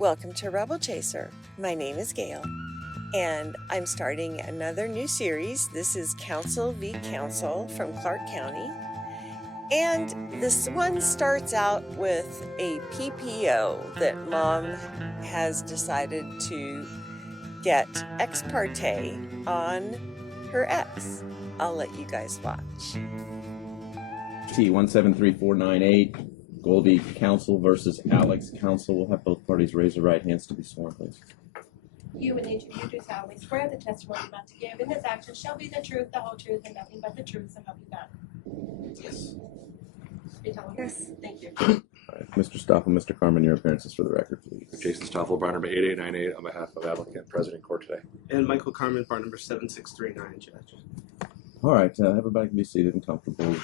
Welcome to Rebel Chaser. My name is Gail, and I'm starting another new series. This is Counsel v. Counsel from Clark County. And this one starts out with a PPO that Mom has decided to get ex parte on her ex. I'll let you guys watch. T173498, Goldie Counsel versus Alex Counsel. We'll have both parties raise their right hands to be sworn, please. You and each of you do solemnly swear the testimony about to give in this action shall be the truth, the whole truth, and nothing but the truth, so help you God. Yes. You tell me? Yes. Thank you. All right, Mr. Stoffel, Mr. Carmen, your appearances for the record, please. Jason Stoffel, bar number 8898 on behalf of applicant present in court today. And Michael Carmen, bar number 7639, Judge. All right, everybody can be seated and comfortable.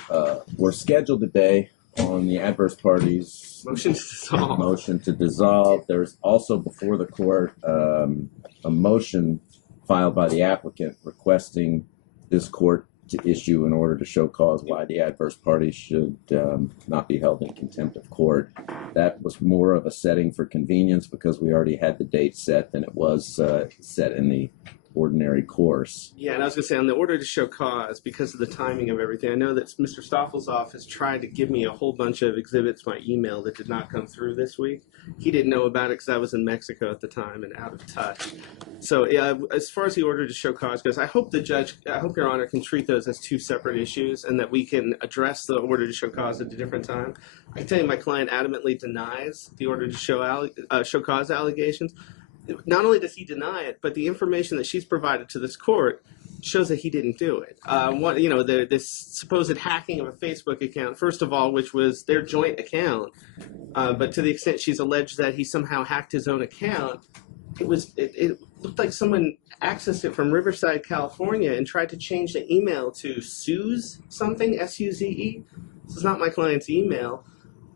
We're scheduled today on the adverse parties. Motion to dissolve. Motion to dissolve. There's also before the court a motion filed by the applicant requesting this court to issue an order to show cause why the adverse party should not be held in contempt of court. That was more of a setting for convenience because we already had the date set than it was set in the ordinary course. Yeah, and I was going to say, on the order to show cause, because of the timing of everything, I know that Mr. Stoffel's office tried to give me a whole bunch of exhibits by email that did not come through this week. He didn't know about it because I was in Mexico at the time and out of touch. So as far as the order to show cause goes, I hope Your Honor can treat those as two separate issues and that we can address the order to show cause at a different time. I can tell you my client adamantly denies the order to show cause allegations. Not only does he deny it, but the information that she's provided to this court shows that he didn't do it. This supposed hacking of a Facebook account, first of all, which was their joint account, but to the extent she's alleged that he somehow hacked his own account, it looked like someone accessed it from Riverside, California, and tried to change the email to Suze something, S-U-Z-E. This is not my client's email.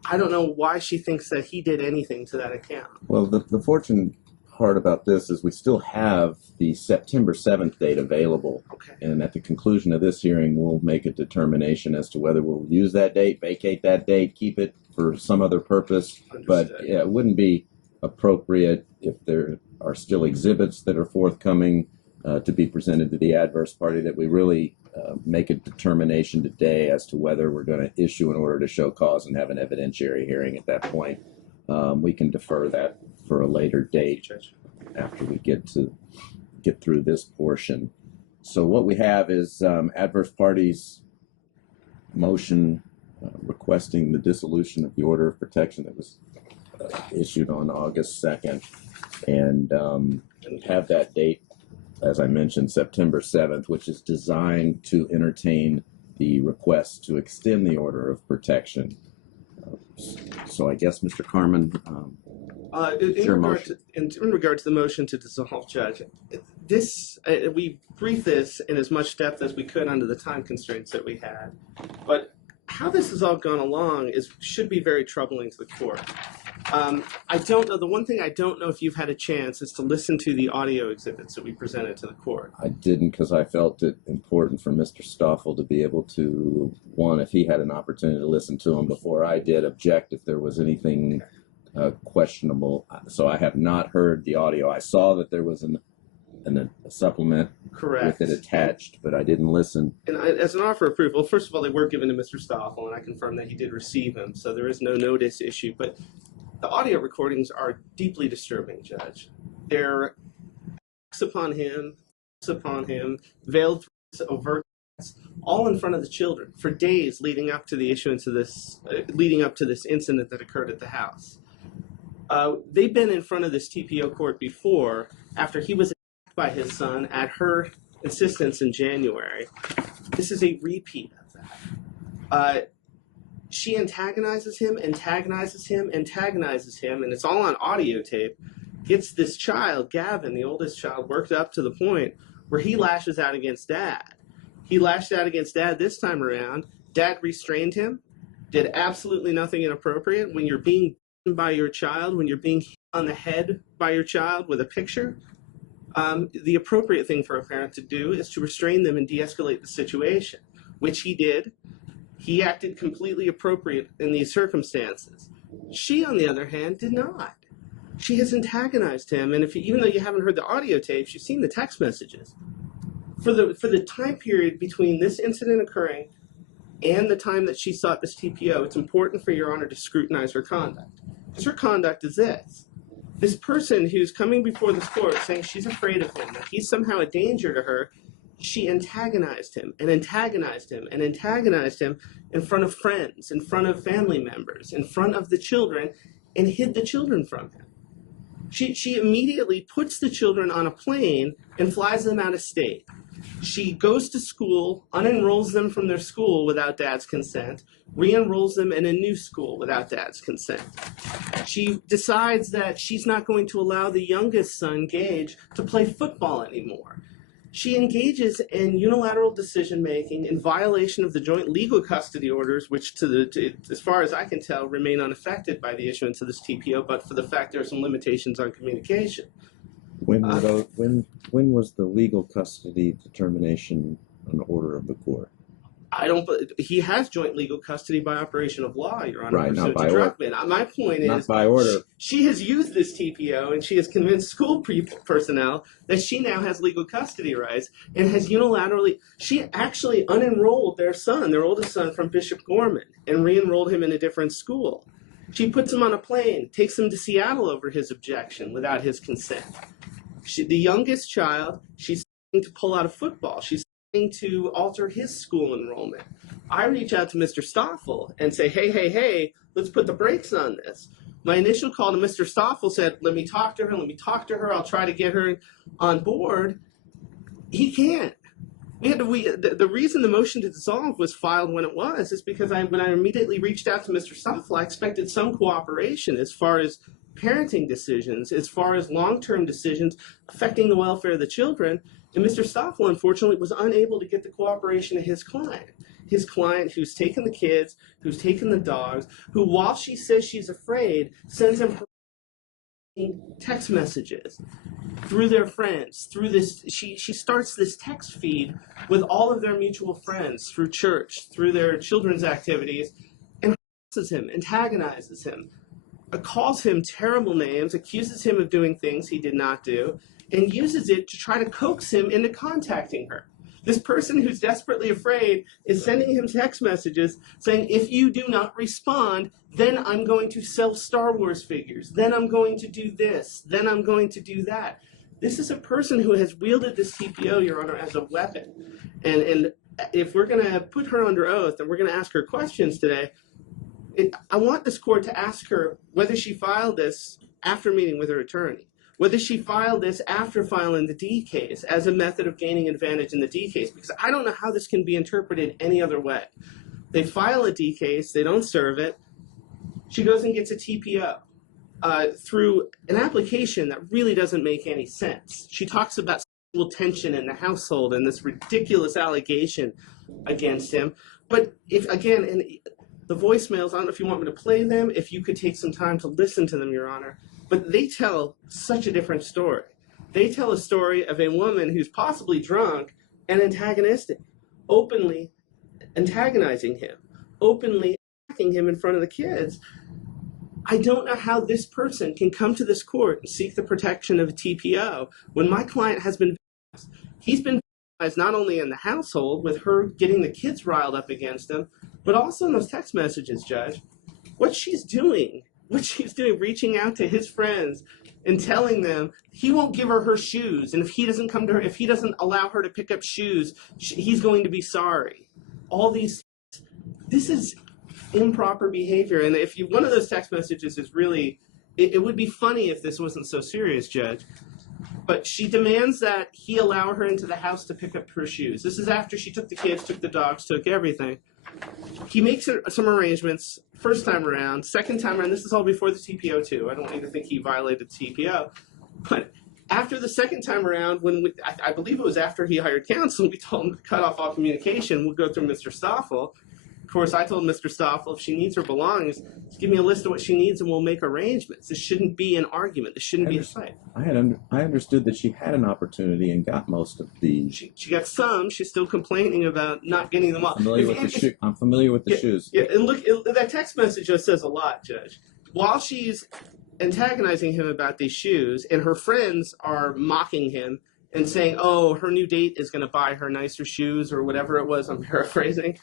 I don't know why she thinks that he did anything to that account. Well, the fortune part about this is we still have the September 7th date available. Okay. And at the conclusion of this hearing, we'll make a determination as to whether we'll use that date, vacate that date, keep it for some other purpose. Understood. But yeah, it wouldn't be appropriate if there are still exhibits that are forthcoming to be presented to the adverse party that we really make a determination today as to whether we're going to issue an order to show cause and have an evidentiary hearing at that point. We can defer that for a later date after we get through this portion. So what we have is adverse parties motion requesting the dissolution of the order of protection that was issued on August 2nd and have that date, as I mentioned, September 7th, which is designed to entertain the request to extend the order of protection. So I guess, Mr. Carmen, in regard to the motion to dissolve, Judge, we briefed this in as much depth as we could under the time constraints that we had. But how this has all gone along should be very troubling to the court. I don't know. The one thing I don't know if you've had a chance is to listen to the audio exhibits that we presented to the court. I didn't because I felt it important for Mr. Stoffel to be able to, one, if he had an opportunity to listen to them before I did, object if there was anything questionable. So I have not heard the audio. I saw that there was a supplement Correct. With it attached, but I didn't listen. And as an offer of proof, well, first of all, they were given to Mr. Stoffel, and I confirmed that he did receive them, so there is no notice issue. But the audio recordings are deeply disturbing, Judge. They're attacks upon him, veiled threats, overt threats, all in front of the children for days leading up to the issuance of this, incident that occurred at the house. They've been in front of this TPO court before, after he was attacked by his son at her insistence in January. This is a repeat of that. She antagonizes him, and it's all on audio tape, gets this child, Gavin, the oldest child, worked up to the point where he lashes out against Dad. He lashed out against Dad this time around. Dad restrained him, did absolutely nothing inappropriate. When you're being beaten by your child, when you're being hit on the head by your child with a picture, the appropriate thing for a parent to do is to restrain them and de-escalate the situation, which he did. He acted completely appropriate in these circumstances. She, on the other hand, did not. She has antagonized him, and even though you haven't heard the audio tapes, you've seen the text messages. For the time period between this incident occurring and the time that she sought this TPO, it's important for Your Honor to scrutinize her conduct. Because her conduct is this. This person who's coming before this court saying she's afraid of him, that he's somehow a danger to her, she antagonized him and antagonized him and antagonized him in front of friends, in front of family members, in front of the children, and hid the children from him. She immediately puts the children on a plane and flies them out of state. She goes to school, unenrolls them from their school without dad's consent, re-enrolls them in a new school without dad's consent. She decides that she's not going to allow the youngest son, Gage, to play football anymore. She engages in unilateral decision-making in violation of the joint legal custody orders, which, as far as I can tell, remain unaffected by the issuance of this TPO, but for the fact there are some limitations on communication. When was the legal custody determination an order of the court? He has joint legal custody by operation of law, Your Honor. Right, not by order. My point Not is, by order. she has used this TPO and she has convinced school personnel that she now has legal custody rights and has unilaterally, she actually unenrolled their son, their oldest son, from Bishop Gorman and re-enrolled him in a different school. She puts him on a plane, takes him to Seattle over his objection without his consent. The youngest child, she's trying to pull out of football. She's to alter his school enrollment. I reach out to Mr. Stoffel and say, hey, let's put the brakes on this. My initial call to Mr. Stoffel said, let me talk to her, I'll try to get her on board. He can't. The reason the motion to dissolve was filed when it was is because when I immediately reached out to Mr. Stoffel, I expected some cooperation as far as parenting decisions, as far as long-term decisions affecting the welfare of the children. And Mr. Stoffel, unfortunately, was unable to get the cooperation of his client who's taken the kids, who's taken the dogs, who, while she says she's afraid, sends him text messages through their friends, through this, she starts this text feed with all of their mutual friends through church, through their children's activities, and harasses him, antagonizes him, calls him terrible names, accuses him of doing things he did not do, and uses it to try to coax him into contacting her. This person who's desperately afraid is sending him text messages saying, if you do not respond, then I'm going to sell Star Wars figures. Then I'm going to do this. Then I'm going to do that. This is a person who has wielded this TPO, Your Honor, as a weapon. And if we're going to put her under oath and we're going to ask her questions today, I want this court to ask her whether she filed this after meeting with her attorney, whether she filed this after filing the D case as a method of gaining advantage in the D case, because I don't know how this can be interpreted any other way. They file a D case, they don't serve it, she goes and gets a TPO through an application that really doesn't make any sense. She talks about sexual tension in the household and this ridiculous allegation against him. But if, again, and the voicemails, I don't know if you want me to play them, if you could take some time to listen to them, Your Honor. But they tell such a different story. They tell a story of a woman who's possibly drunk and antagonistic, openly antagonizing him, openly attacking him in front of the kids. I don't know how this person can come to this court and seek the protection of a TPO when my client has been victimized. He's been victimized not only in the household with her getting the kids riled up against him, but also in those text messages, Judge. What she's doing, reaching out to his friends and telling them he won't give her shoes, and if he doesn't come to her, if he doesn't allow her to pick up shoes, he's going to be sorry. All these, this is improper behavior, and if one of those text messages is really, it would be funny if this wasn't so serious, Judge. But she demands that he allow her into the house to pick up her shoes. This is after she took the kids, took the dogs, took everything. He makes some arrangements, first time around, second time around, this is all before the TPO too. I don't even think he violated the TPO. But after the second time around, I believe it was after he hired counsel, we told him to cut off all communication. We'll go through Mr. Stoffel. Of course, I told Mr. Stoffel, if she needs her belongings, just give me a list of what she needs and we'll make arrangements. This shouldn't be an argument. This shouldn't be a fight. I understood that she had an opportunity and got most of the... She got some. She's still complaining about not getting them all. I'm familiar with the shoes. Yeah, and look, that text message just says a lot, Judge. While she's antagonizing him about these shoes, and her friends are mocking him and saying, oh, her new date is going to buy her nicer shoes or whatever it was. I'm paraphrasing.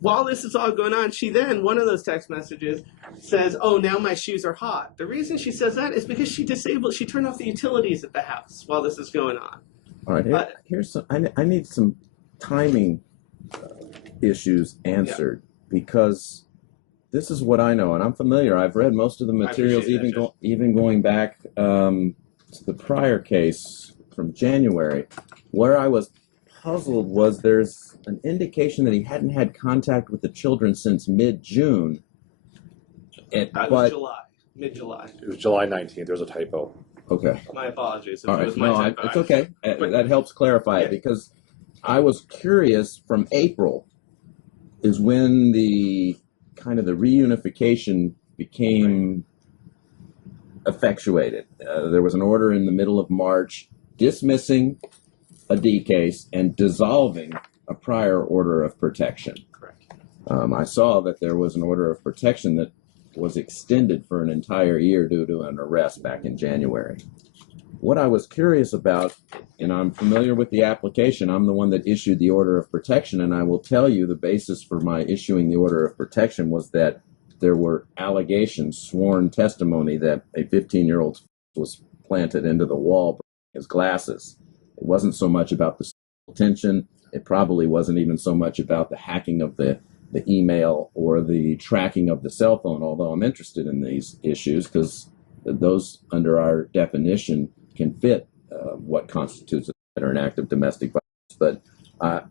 While this is all going on, she then, one of those text messages, says, oh, now my shoes are hot. The reason she says that is because she turned off the utilities at the house while this is going on. All right, here's some, I need some timing issues answered, because this is what I know, and I'm familiar. I've read most of the materials, even going back to the prior case from January. Where I was puzzled was there's an indication that he hadn't had contact with the children since mid-June. That was July, mid-July. It was July 19th. There was a typo. Okay. My apologies. All right. It was my typo. It's okay. That helps clarify it, because I was curious. From April is when the kind of the reunification became effectuated. There was an order in the middle of March dismissing a D case and dissolving a prior order of protection. Correct. I saw that there was an order of protection that was extended for an entire year due to an arrest back in January. What I was curious about, and I'm familiar with the application, I'm the one that issued the order of protection, and I will tell you the basis for my issuing the order of protection was that there were allegations, sworn testimony, that a 15-year-old was planted into the wall breaking his glasses. It wasn't so much about the tension. It probably wasn't even so much about the hacking of the email or the tracking of the cell phone, although I'm interested in these issues because those, under our definition, can fit what constitutes an act of domestic violence. But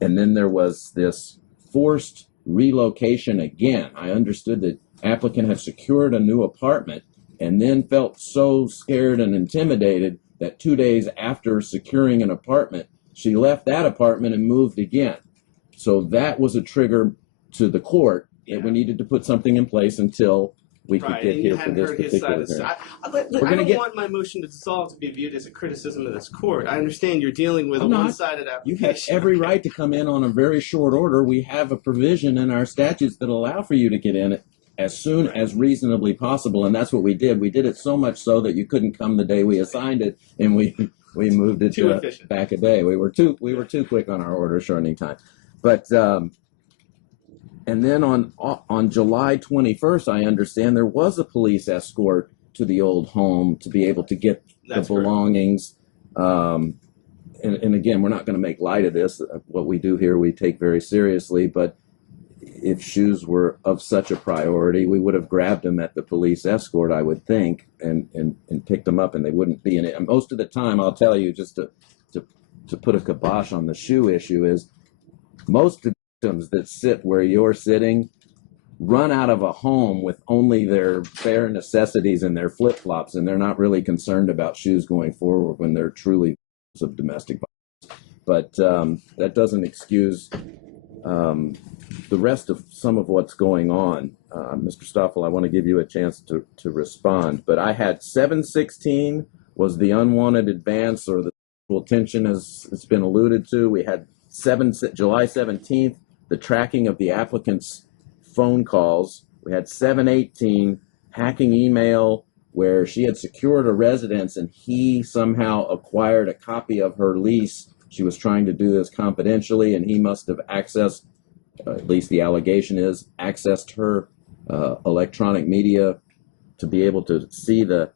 and then there was this forced relocation again. I understood that applicant had secured a new apartment and then felt so scared and intimidated that 2 days after securing an apartment, she left that apartment and moved again. So that was a trigger to the court that we needed to put something in place until we could get here for this particular hearing. I don't want my motion to dissolve to be viewed as a criticism of this court. I understand you're dealing with a one-sided application. You have every right to come in on a very short order. We have a provision in our statutes that allow for you to get in as soon as reasonably possible, and that's what we did. We did it so much so that you couldn't come the day we assigned it, and we moved it back a day. We were too quick on our order shortening time. But and then on July 21st, I understand there was a police escort to the old home to be able to get the belongings. And again, we're not going to make light of this. What we do here, we take very seriously. But if shoes were of such a priority, we would have grabbed them at the police escort, I would think, and picked them up, and they wouldn't be in it. And most of the time, I'll tell you, just to put a kibosh on the shoe issue, is most victims that sit where you're sitting run out of a home with only their bare necessities and their flip-flops, and they're not really concerned about shoes going forward when they're truly victims of domestic violence. But that doesn't excuse the rest of some of what's going on. Mr. Stoffel, I want to give you a chance to respond, but I had 716 was the unwanted advance or the sexual tension, as it's been alluded to. We had July 17th, the tracking of the applicant's phone calls. We had 718, hacking email, where she had secured a residence and he somehow acquired a copy of her lease. She was trying to do this confidentially, and he must have accessed, at least the allegation is, accessed her electronic media to be able to see the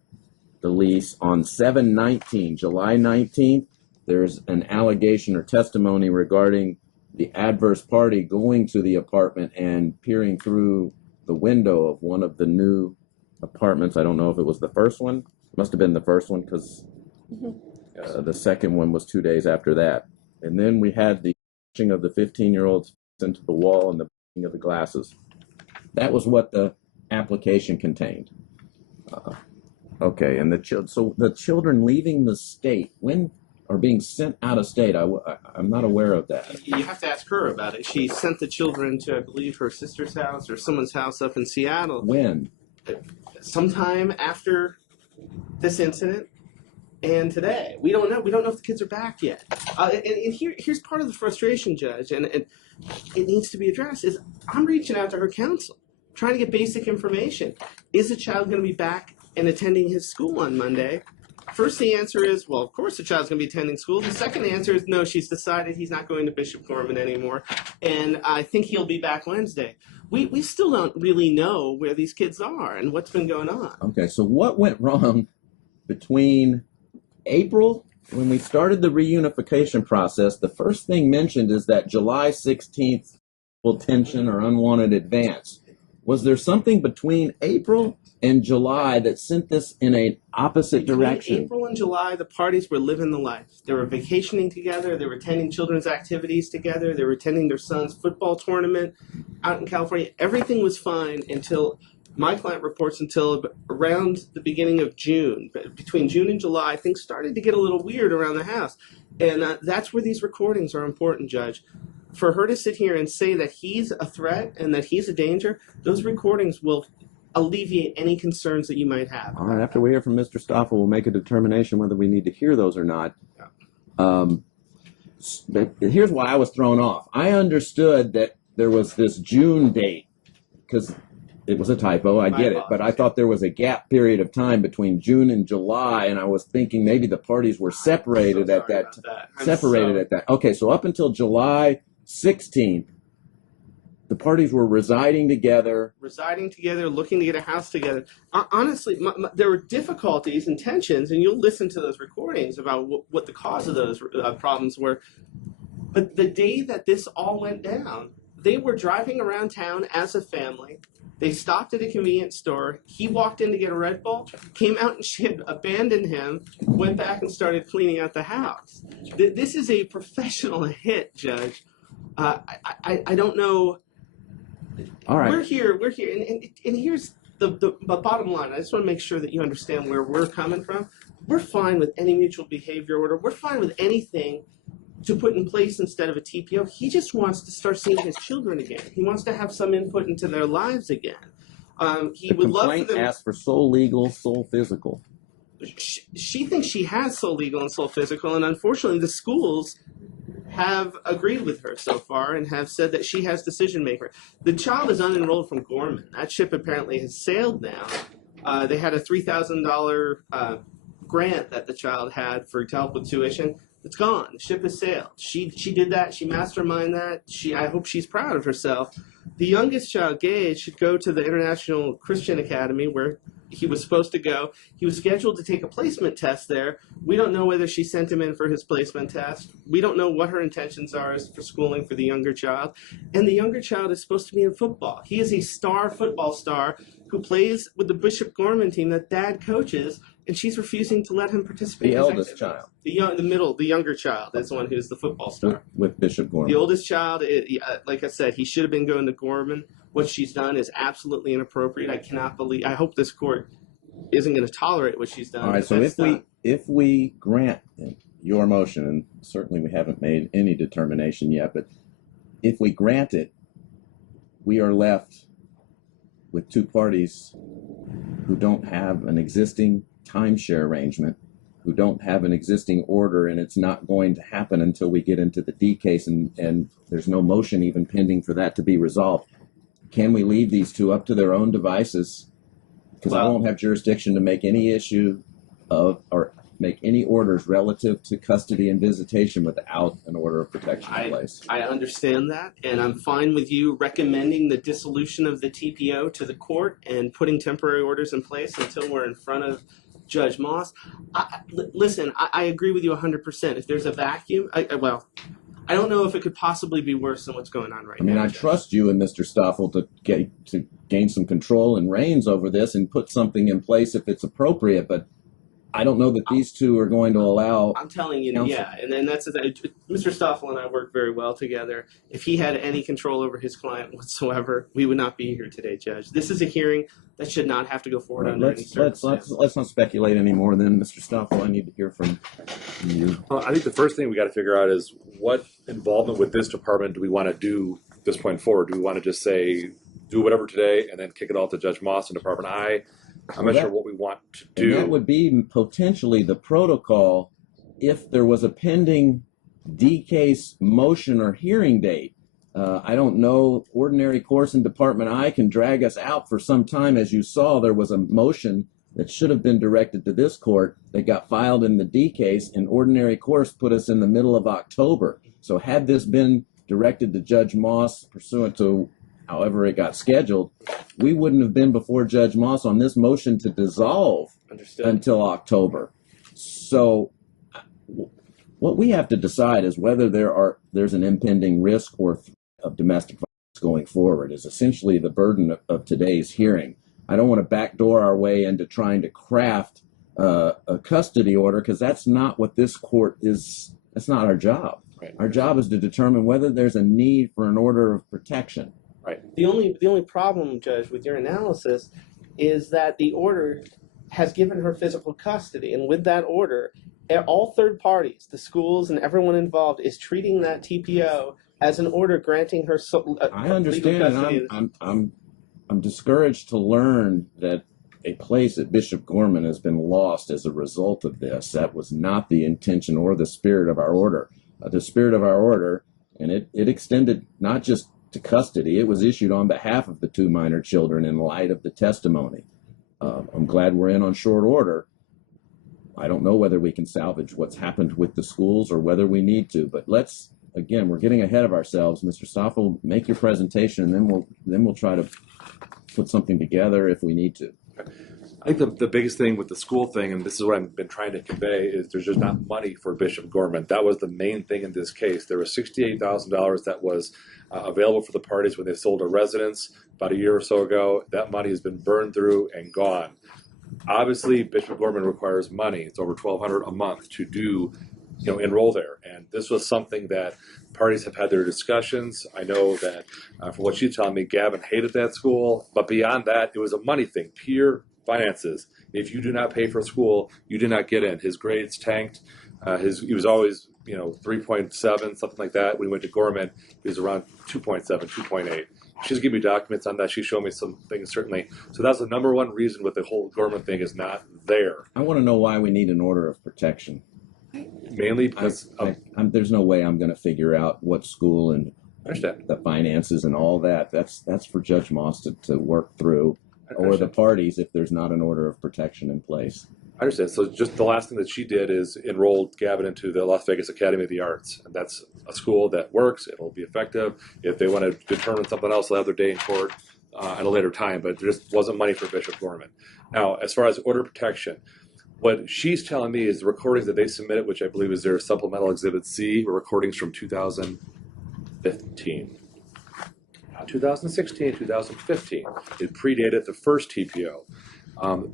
lease. On 7/19, July 19th, there's an allegation or testimony regarding the adverse party going to the apartment and peering through the window of one of the new apartments. I don't know if it was the first one. It must have been the first one, because the second one was 2 days after that. And then we had the pushing of the 15-year-old into the wall and the breaking of the glasses. That was what the application contained. Okay, and the children leaving the state, when are being sent out of state? I'm not aware of that. You have to ask her about it. She sent the children to, I believe, her sister's house or someone's house up in Seattle. When? Sometime after this incident and today. We don't know. We don't know if the kids are back yet. And here's part of the frustration, Judge, and it needs to be addressed, is I'm reaching out to her counsel, trying to get basic information. Is the child going to be back and attending his school on Monday. First, the answer is, well, of course the child's going to be attending school. The second answer is, no, she's decided he's not going to Bishop Gorman anymore, and I think he'll be back Wednesday. We still don't really know where these kids are and what's been going on. Okay, so what went wrong between April, when we started the reunification process? The first thing mentioned is that July 16th tension or unwanted advance. Was there something between April and July that sent this in an opposite direction? Between April and July, the parties were living the life. They were vacationing together. They were attending children's activities together. They were attending their son's football tournament out in California. Everything was fine until my client reports until around the beginning of June. Between June and July, things started to get a little weird around the house. And that's where these recordings are important, Judge. For her to sit here and say that he's a threat and that he's a danger, those recordings will alleviate any concerns that you might have. All right, after we hear from Mr. Stoffel, we'll make a determination whether we need to hear those or not. But here's why I was thrown off. I understood that there was this June date, because it was a typo, I get it, but I thought there was a gap period of time between June and July, and I was thinking maybe the parties were separated at that. Okay, so up until July 16th, the parties were residing together, looking to get a house together. Honestly, there were difficulties and tensions, and you'll listen to those recordings about what the cause of those problems were. But the day that this all went down, they were driving around town as a family. They stopped at a convenience store. He walked in to get a Red Bull, came out and she had abandoned him, went back and started cleaning out the house. This is a professional hit, Judge. I don't know. All right. We're here, and here's the bottom line. I just want to make sure that you understand where we're coming from. We're fine with any mutual behavior order. We're fine with anything to put in place instead of a TPO. He just wants to start seeing his children again. He wants to have some input into their lives again. He would love for them. Asks for sole legal, sole physical. She thinks she has sole legal and sole physical, and unfortunately the schools have agreed with her so far and have said that she has decision maker. The child is unenrolled from Gorman. That ship apparently has sailed now. They had a $3,000 grant that the child had to help with tuition. It's gone. The ship has sailed. She did that. She masterminded that. I hope she's proud of herself. The youngest child, Gage, should go to the International Christian Academy where he was supposed to go. He was scheduled to take a placement test there. We don't know whether she sent him in for his placement test. We don't know what her intentions are for schooling for the younger child. And the younger child is supposed to be in football. He is a football star who plays with the Bishop Gorman team that Dad coaches, and she's refusing to let him participate. The eldest child. The younger child is the one who's the football star. With Bishop Gorman. The oldest child, like I said, he should have been going to Gorman. What she's done is absolutely inappropriate. I hope this court isn't going to tolerate what she's done. All right, so if we grant your motion, and certainly we haven't made any determination yet, but if we grant it, we are left with two parties who don't have an existing timeshare arrangement, who don't have an existing order, and it's not going to happen until we get into the D case, and there's no motion even pending for that to be resolved. Can we leave these two up to their own devices? Because I won't have jurisdiction to make any issue of or make any orders relative to custody and visitation without an order of protection in place. I understand that, and I'm fine with you recommending the dissolution of the TPO to the court and putting temporary orders in place until we're in front of Judge Moss. Listen, I agree with you 100%. If there's a vacuum, I don't know if it could possibly be worse than what's going on right now. I mean, I trust you and Mr. Stoffel to gain some control and reins over this and put something in place if it's appropriate, but I don't know that these two are going to allow. I'm telling you, counsel. yeah, and then Mr. Stoffel and I work very well together. If he had any control over his client whatsoever, we would not be here today, Judge. This is a hearing that should not have to go forward under any circumstances. Let's not speculate anymore. Then, Mr. Stoffel, I need to hear from you. Well, I think the first thing we got to figure out is what involvement with this department do we want to do at this point forward? Do we want to just say do whatever today and then kick it all to Judge Moss and Department I? I'm not sure what we want to do. And that would be potentially the protocol if there was a pending D case motion or hearing date. I don't know, ordinary course in Department I can drag us out for some time. As you saw, there was a motion that should have been directed to this court that got filed in the D case in ordinary course put us in the middle of October. So had this been directed to Judge Moss pursuant to however it got scheduled, we wouldn't have been before Judge Moss on this motion to dissolve until October. So what we have to decide is whether there's an impending risk or of domestic violence going forward is essentially the burden of today's hearing. I don't want to backdoor our way into trying to craft a custody order, because that's not what this court is. That's not our job. Right. Our job is to determine whether there's a need for an order of protection. Right. The only problem, Judge, with your analysis is that the order has given her physical custody, and with that order, all third parties, the schools and everyone involved, is treating that TPO as an order granting her. I understand, and I'm discouraged to learn that a place at Bishop Gorman has been lost as a result of this. That was not the intention or the spirit of our order. The spirit of our order, and it extended not just to custody, it was issued on behalf of the two minor children in light of the testimony. I'm glad we're in on short order. I don't know whether we can salvage what's happened with the schools or whether we need to, but again, we're getting ahead of ourselves. Mr. Stoffel, make your presentation, and then we'll try to put something together if we need to. I think the biggest thing with the school thing, and this is what I've been trying to convey, is there's just not money for Bishop Gorman. That was the main thing in this case. There was $68,000 that was available for the parties when they sold a residence about a year or so ago. That money has been burned through and gone. Obviously, Bishop Gorman requires money. It's over $1,200 a month to enroll there. And this was something that parties have had their discussions. I know that from what she's telling me, Gavin hated that school. But beyond that, it was a money thing, pure finances. If you do not pay for school, you do not get in. His grades tanked. He was always 3.7, something like that. When he went to Gorman, he was around 2.7, 2.8. She's giving me documents on that. She showed me some things, certainly. So that's the number one reason with the whole Gorman thing is not there. I want to know why we need an order of protection. Mainly because there's no way I'm going to figure out what school and understand the finances and all that. That's for Judge Moss to work through, or the parties if there's not an order of protection in place. I understand. So just the last thing that she did is enrolled Gavin into the Las Vegas Academy of the Arts. And that's a school that works. It'll be effective. If they want to determine something else, they'll have their day in court at a later time. But there just wasn't money for Bishop Gorman. Now, as far as order of protection, what she's telling me is the recordings that they submitted, which I believe is their supplemental exhibit C, were recordings from 2015. Not 2016, 2015. It predated the first TPO.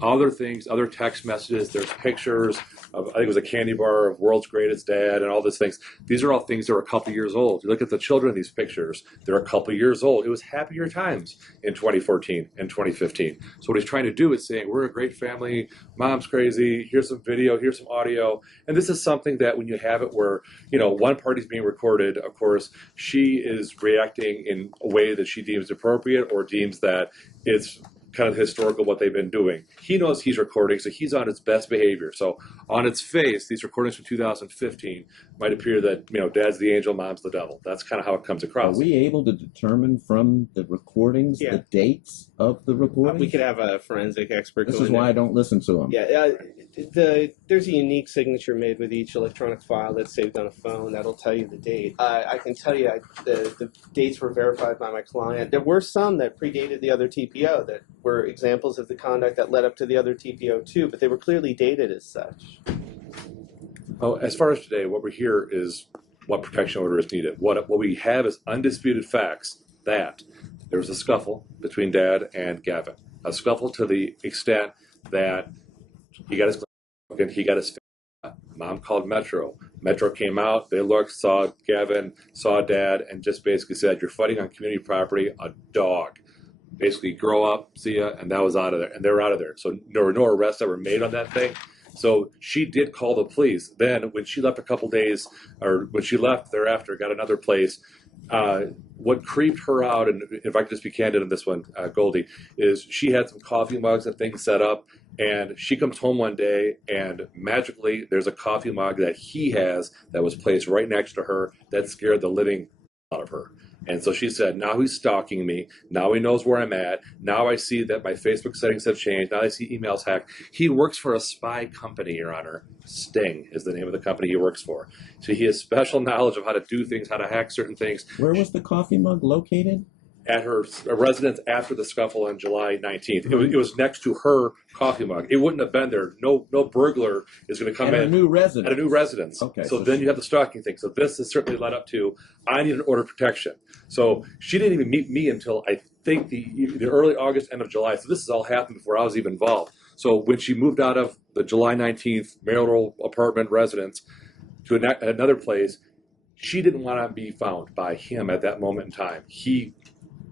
Other things, other text messages, there's pictures of, I think it was a candy bar of World's Greatest Dad and all these things. These are all things that are a couple years old. You look at the children in these pictures, they're a couple years old. It was happier times in 2014 and 2015. So what he's trying to do is saying, we're a great family, mom's crazy, here's some video, here's some audio. And this is something that when you have it where, one party's being recorded, of course, she is reacting in a way that she deems appropriate or deems that it's kind of historical what they've been doing. He knows he's recording, so he's on his best behavior. So on its face, these recordings from 2015 might appear that, dad's the angel, mom's the devil. That's kind of how it comes across. Are we able to determine from the recordings the dates of the recordings? We could have a forensic expert. This is why I don't listen to them. Yeah, there's a unique signature made with each electronic file that's saved on a phone that'll tell you the date. I can tell you the dates were verified by my client. There were some that predated the other TPO that were examples of the conduct that led up to the other TPO too, but they were clearly dated as such. Oh, as far as today, what we hear is what protection order is needed. What we have is undisputed facts that there was a scuffle between Dad and Gavin. A scuffle to the extent that he got his Mom called Metro. Metro came out, they looked, saw Gavin, saw Dad, and just basically said, you're fighting on community property, a dog. Basically, grow up, see ya, and that was out of there. And they were out of there. So there were no arrests that were made on that thing. So she did call the police. Then when she left a couple days, or when she left thereafter, got another place, what creeped her out, and if I could just be candid on this one, Goldie, is she had some coffee mugs and things set up, and she comes home one day, and magically there's a coffee mug that he has that was placed right next to her that scared the living out of her. And so she said, now he's stalking me. Now he knows where I'm at. Now I see that my Facebook settings have changed. Now I see emails hacked. He works for a spy company, Your Honor. Sting is the name of the company he works for. So he has special knowledge of how to do things, how to hack certain things. Where was the coffee mug located? At her residence after the scuffle on July 19th. It was next to her coffee mug. It wouldn't have been there. No burglar is going to come At in. a new residence. At a new residence. Okay. So then you have the stalking thing. So this has certainly led up to, I need an order of protection. So she didn't even meet me until I think the early August, end of July. So this has all happened before I was even involved. So when she moved out of the July 19th marital apartment residence to another place, she didn't want to be found by him at that moment in time.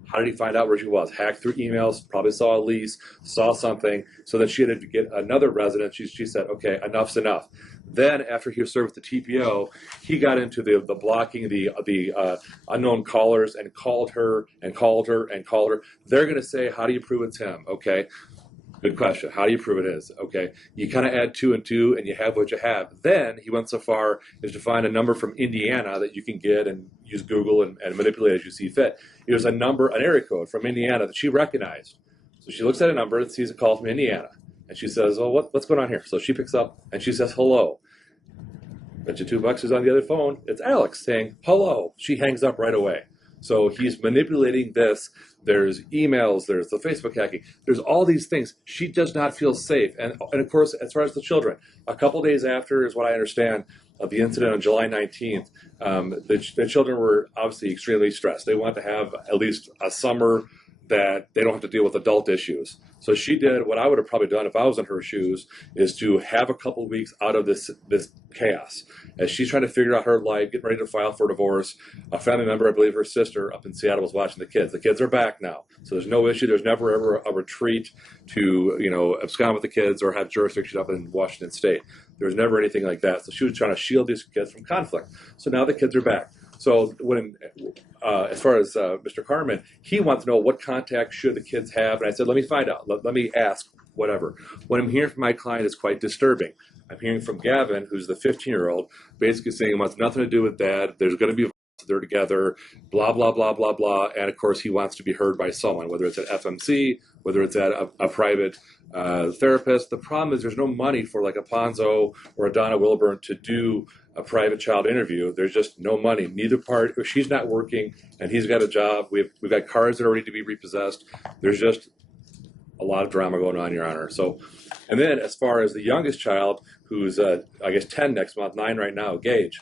How did he find out where she was? Hacked through emails, probably saw a lease, saw something, so that she had to get another residence. She said, okay, enough's enough. Then after he served the TPO, he got into the blocking the unknown callers and called her and called her and called her. They're going to say, how do you prove it's him? Okay. Good question. How do you prove it is? Okay. You kind of add 2 and 2 and you have what you have. Then he went so far as to find a number from Indiana that you can get and use Google and manipulate as you see fit. It was an area code from Indiana that she recognized. So she looks at a number and sees a call from Indiana. And she says, oh, what's going on here? So she picks up and she says, hello. Bet you $2 is on the other phone. It's Alex saying, hello. She hangs up right away. So he's manipulating this. There's emails, there's the Facebook hacking, there's all these things. She does not feel safe. And of course, as far as the children, a couple days after is what I understand of the incident on July 19th, the children were obviously extremely stressed. They want to have at least a summer that they don't have to deal with adult issues. So she did what I would have probably done if I was in her shoes, is to have a couple of weeks out of this chaos. As she's trying to figure out her life, getting ready to file for divorce, a family member, I believe her sister up in Seattle, was watching the kids. The kids are back now. So there's no issue. There's never ever a retreat to, abscond with the kids or have jurisdiction up in Washington State. There was never anything like that. So she was trying to shield these kids from conflict. So now the kids are back. So as far as Mr. Carmen, he wants to know what contact should the kids have. And I said, let me find out. Let me ask, whatever. What I'm hearing from my client is quite disturbing. I'm hearing from Gavin, who's the 15-year-old, basically saying it wants nothing to do with Dad. There's going to be they're together, blah, blah, blah, blah, blah. And, of course, he wants to be heard by someone, whether it's at FMC, whether it's at a private therapist. The problem is there's no money for like a Ponzo or a Donna Wilburn to do a private child interview. There's just no money. Neither part. She's not working, and he's got a job. We've got cars that are ready to be repossessed. There's just a lot of drama going on, Your Honor. So, and then as far as the youngest child, who's I guess 10 next month, 9 right now, Gage,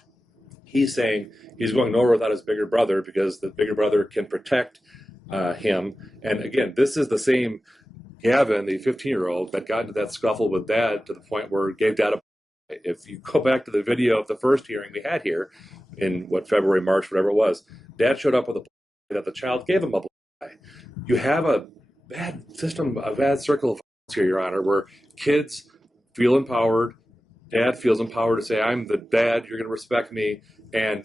he's saying he's going nowhere without his bigger brother because the bigger brother can protect him. And again, this is the same Gavin, the 15-year-old, that got into that scuffle with Dad to the point where he gave Dad a. If you go back to the video of the first hearing we had here in February, March, whatever it was, Dad showed up with a that the child gave him a black eye. You have a bad system, a bad circle of violence here, Your Honor, where kids feel empowered, Dad feels empowered to say, I'm the dad, you're going to respect me, and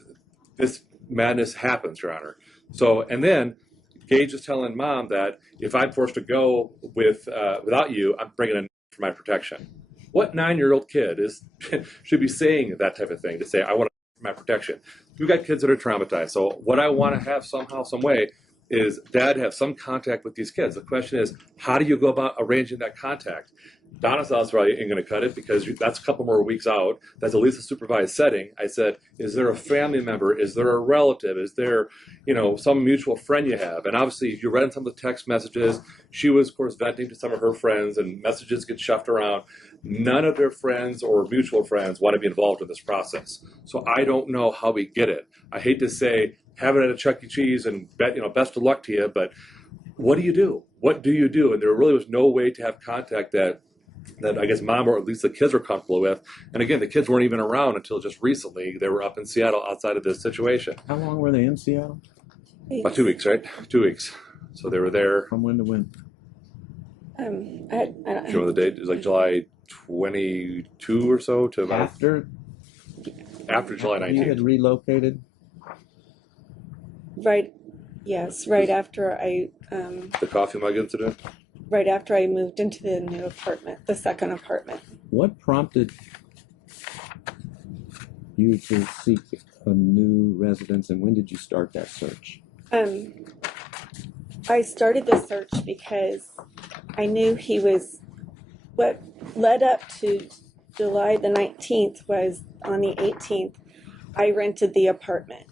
this madness happens, Your Honor. So, and then Gage is telling Mom that if I'm forced to go without you, I'm bringing a knife for my protection. What 9-year-old kid should be saying that type of thing, to say, I want my protection? We've got kids that are traumatized. So what I want to have somehow, some way, is Dad have some contact with these kids. The question is, how do you go about arranging that contact? Donna's house probably ain't going to cut it because that's a couple more weeks out. That's at least a supervised setting. I said, is there a family member? Is there a relative? Is there, some mutual friend you have? And obviously, if you read some of the text messages, she was, of course, venting to some of her friends, and messages get shuffled around. None of their friends or mutual friends want to be involved in this process. So I don't know how we get it. I hate to say, have it at a Chuck E. Cheese and best of luck to you, but what do you do? What do you do? And there really was no way to have contact that I guess Mom or at least the kids were comfortable with. And again, the kids weren't even around until just recently. They were up in Seattle outside of this situation. How long were they in Seattle? About 2 weeks, right? 2 weeks. So they were there. From when to when? I don't Do you remember the date? It was like July 22 or so to about After July 19th. you had relocated? Right. Yes. Right after I. The coffee mug incident? Right after I moved into the new apartment, the second apartment. What prompted you to seek a new residence, and when did you start that search? I started the search because I knew he was, what led up to July the 19th was on the 18th, I rented the apartment.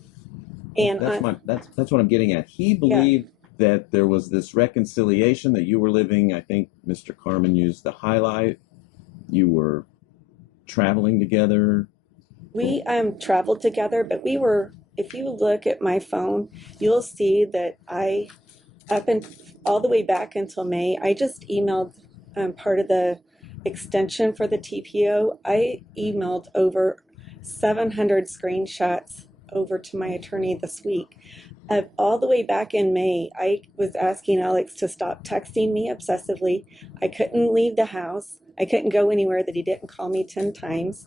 And that's what I'm getting at. He believed that there was this reconciliation, that you were living, I think Mr. Carmen used the highlight, you were traveling together. We traveled together, but we were, if you look at my phone, you'll see that all the way back until May, I just emailed part of the extension for the TPO. I emailed over 700 screenshots over to my attorney this week. All the way back in May, I was asking Alex to stop texting me obsessively. I couldn't leave the house. I couldn't go anywhere that he didn't call me 10 times.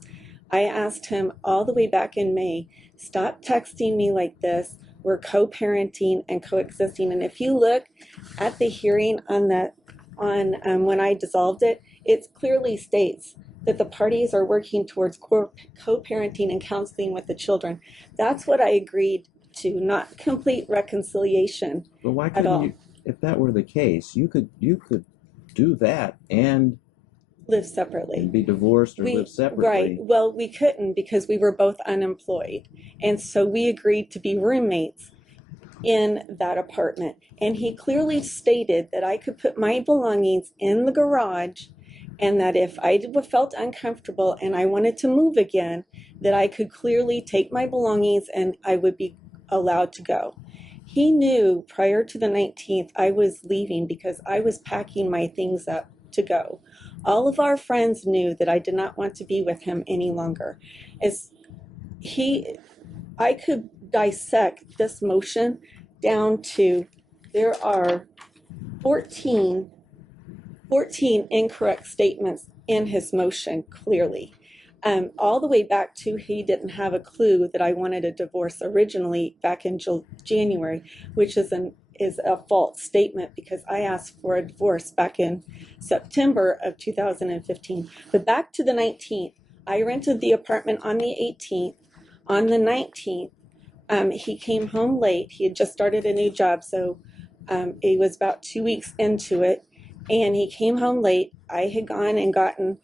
I asked him all the way back in May, stop texting me like this. We're co-parenting and coexisting. And if you look at the hearing on when I dissolved it, it clearly states that the parties are working towards co-parenting and counseling with the children. That's what I agreed to, not complete reconciliation. But why at couldn't all. you, if that were the case, you could do that and Live separately. be divorced or live separately. Right. Well, we couldn't because we were both unemployed. And so we agreed to be roommates in that apartment. And he clearly stated that I could put my belongings in the garage, and that if I felt uncomfortable and I wanted to move again, that I could clearly take my belongings and I would be allowed to go. He knew prior to the 19th I was leaving because I was packing my things up to go. All of our friends knew that I did not want to be with him any longer. I could dissect this motion down to, there are 14 incorrect statements in his motion, clearly. All the way back to he didn't have a clue that I wanted a divorce originally back in January, which is a false statement because I asked for a divorce back in September of 2015. But back to the 19th, I rented the apartment on the 18th. On the 19th, he came home late. He had just started a new job, so it was about 2 weeks into it. And he came home late. I had gone and gotten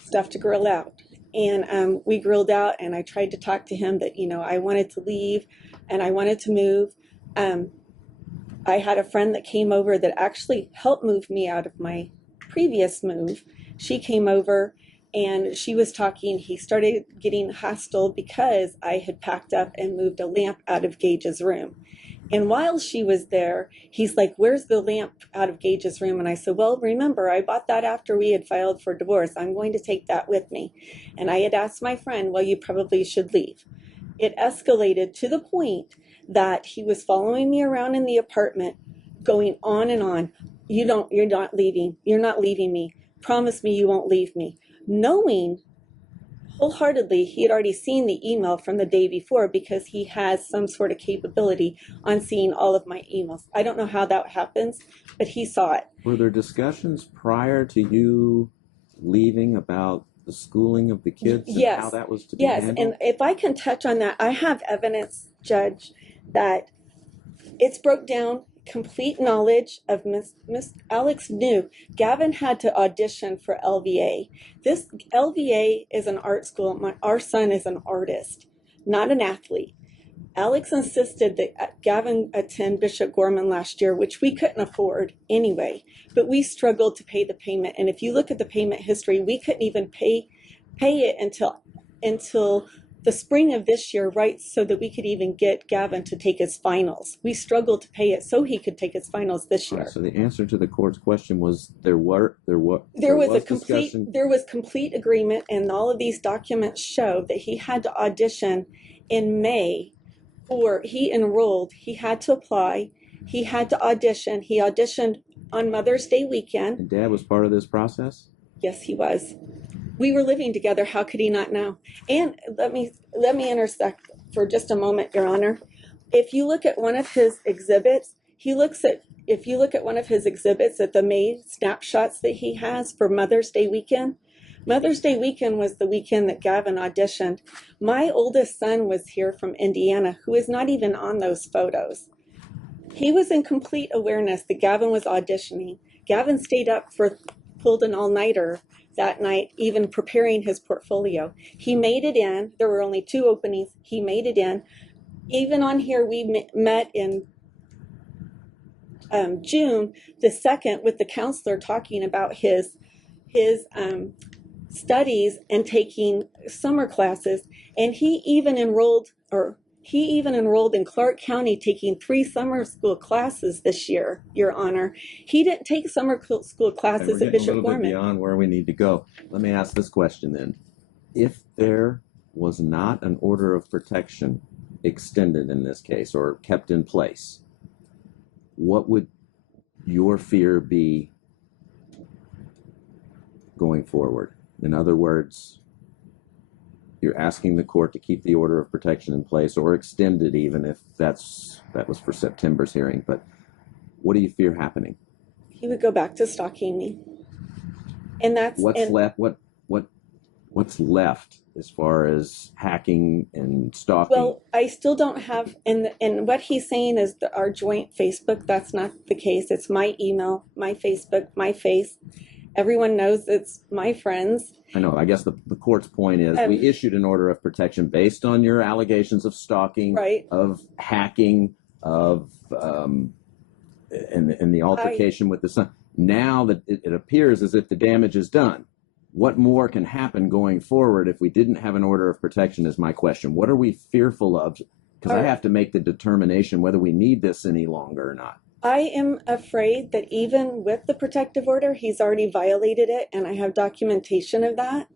stuff to grill out. And we grilled out, and I tried to talk to him that, I wanted to leave and I wanted to move. I had a friend that came over that actually helped move me out of my previous move. She came over and she was talking. He started getting hostile because I had packed up and moved a lamp out of Gage's room. And while she was there, he's like, where's the lamp out of Gage's room? And I said, well, remember, I bought that after we had filed for divorce. I'm going to take that with me. And I had asked my friend, well, you probably should leave. It escalated to the point that he was following me around in the apartment, going on and on. You're not leaving. You're not leaving me. Promise me you won't leave me. Knowing wholeheartedly he had already seen the email from the day before because he has some sort of capability on seeing all of my emails. I don't know how that happens, but he saw it. Were there discussions prior to you leaving about the schooling of the kids and how that was to be handled? And if I can touch on that, I have evidence, Judge, that it's broke down. Complete knowledge of Miss Alex knew Gavin had to audition for LVA. This LVA is an art school. Our son is an artist, not an athlete. Alex insisted that Gavin attend Bishop Gorman last year, which we couldn't afford anyway, but we struggled to pay the payment. And if you look at the payment history, we couldn't even pay it until the spring of this year, right, so that we could even get Gavin to take his finals. We struggled to pay it so he could take his finals this year. Right, so the answer to the court's question was there was complete agreement, and all of these documents show that he had to audition in May, or he enrolled, he had to apply, he had to audition. He auditioned on Mother's Day weekend. And Dad was part of this process? Yes, he was. We were living together. How could he not know? And let me intersect for just a moment, Your Honor. If you look at one of his exhibits, if you look at one of his exhibits at the May snapshots that he has for Mother's Day weekend, Mother's Day weekend was the weekend that Gavin auditioned. My oldest son was here from Indiana, who is not even on those photos. He was in complete awareness that Gavin was auditioning. Gavin stayed up pulled an all-nighter that night, even preparing his portfolio. He made it in. There were only 2 openings. He made it in. Even on here, we met in June the 2nd with the counselor talking about his studies and taking summer classes, and he even enrolled in Clark County, taking 3 summer school classes this year, Your Honor. He didn't take summer school classes at Bishop A little Gorman. bit beyond where we need to go. Let me ask this question then. If there was not an order of protection extended in this case or kept in place, what would your fear be going forward? In other words, you're asking the court to keep the order of protection in place or extend it, even if that was for September's hearing. But what do you fear happening? He would go back to stalking me, and that's left. What's left as far as hacking and stalking? Well, I still don't have, and what he's saying is our joint Facebook. That's not the case. It's my email, my Facebook, my face. Everyone knows it's my friends. I know. I guess the court's point is we issued an order of protection based on your allegations of stalking, right, of hacking, of and the altercation with the son. Now that it appears as if the damage is done, what more can happen going forward if we didn't have an order of protection is my question. What are we fearful of? Because I have to make the determination whether we need this any longer or not. I am afraid that even with the protective order, he's already violated it, and I have documentation of that.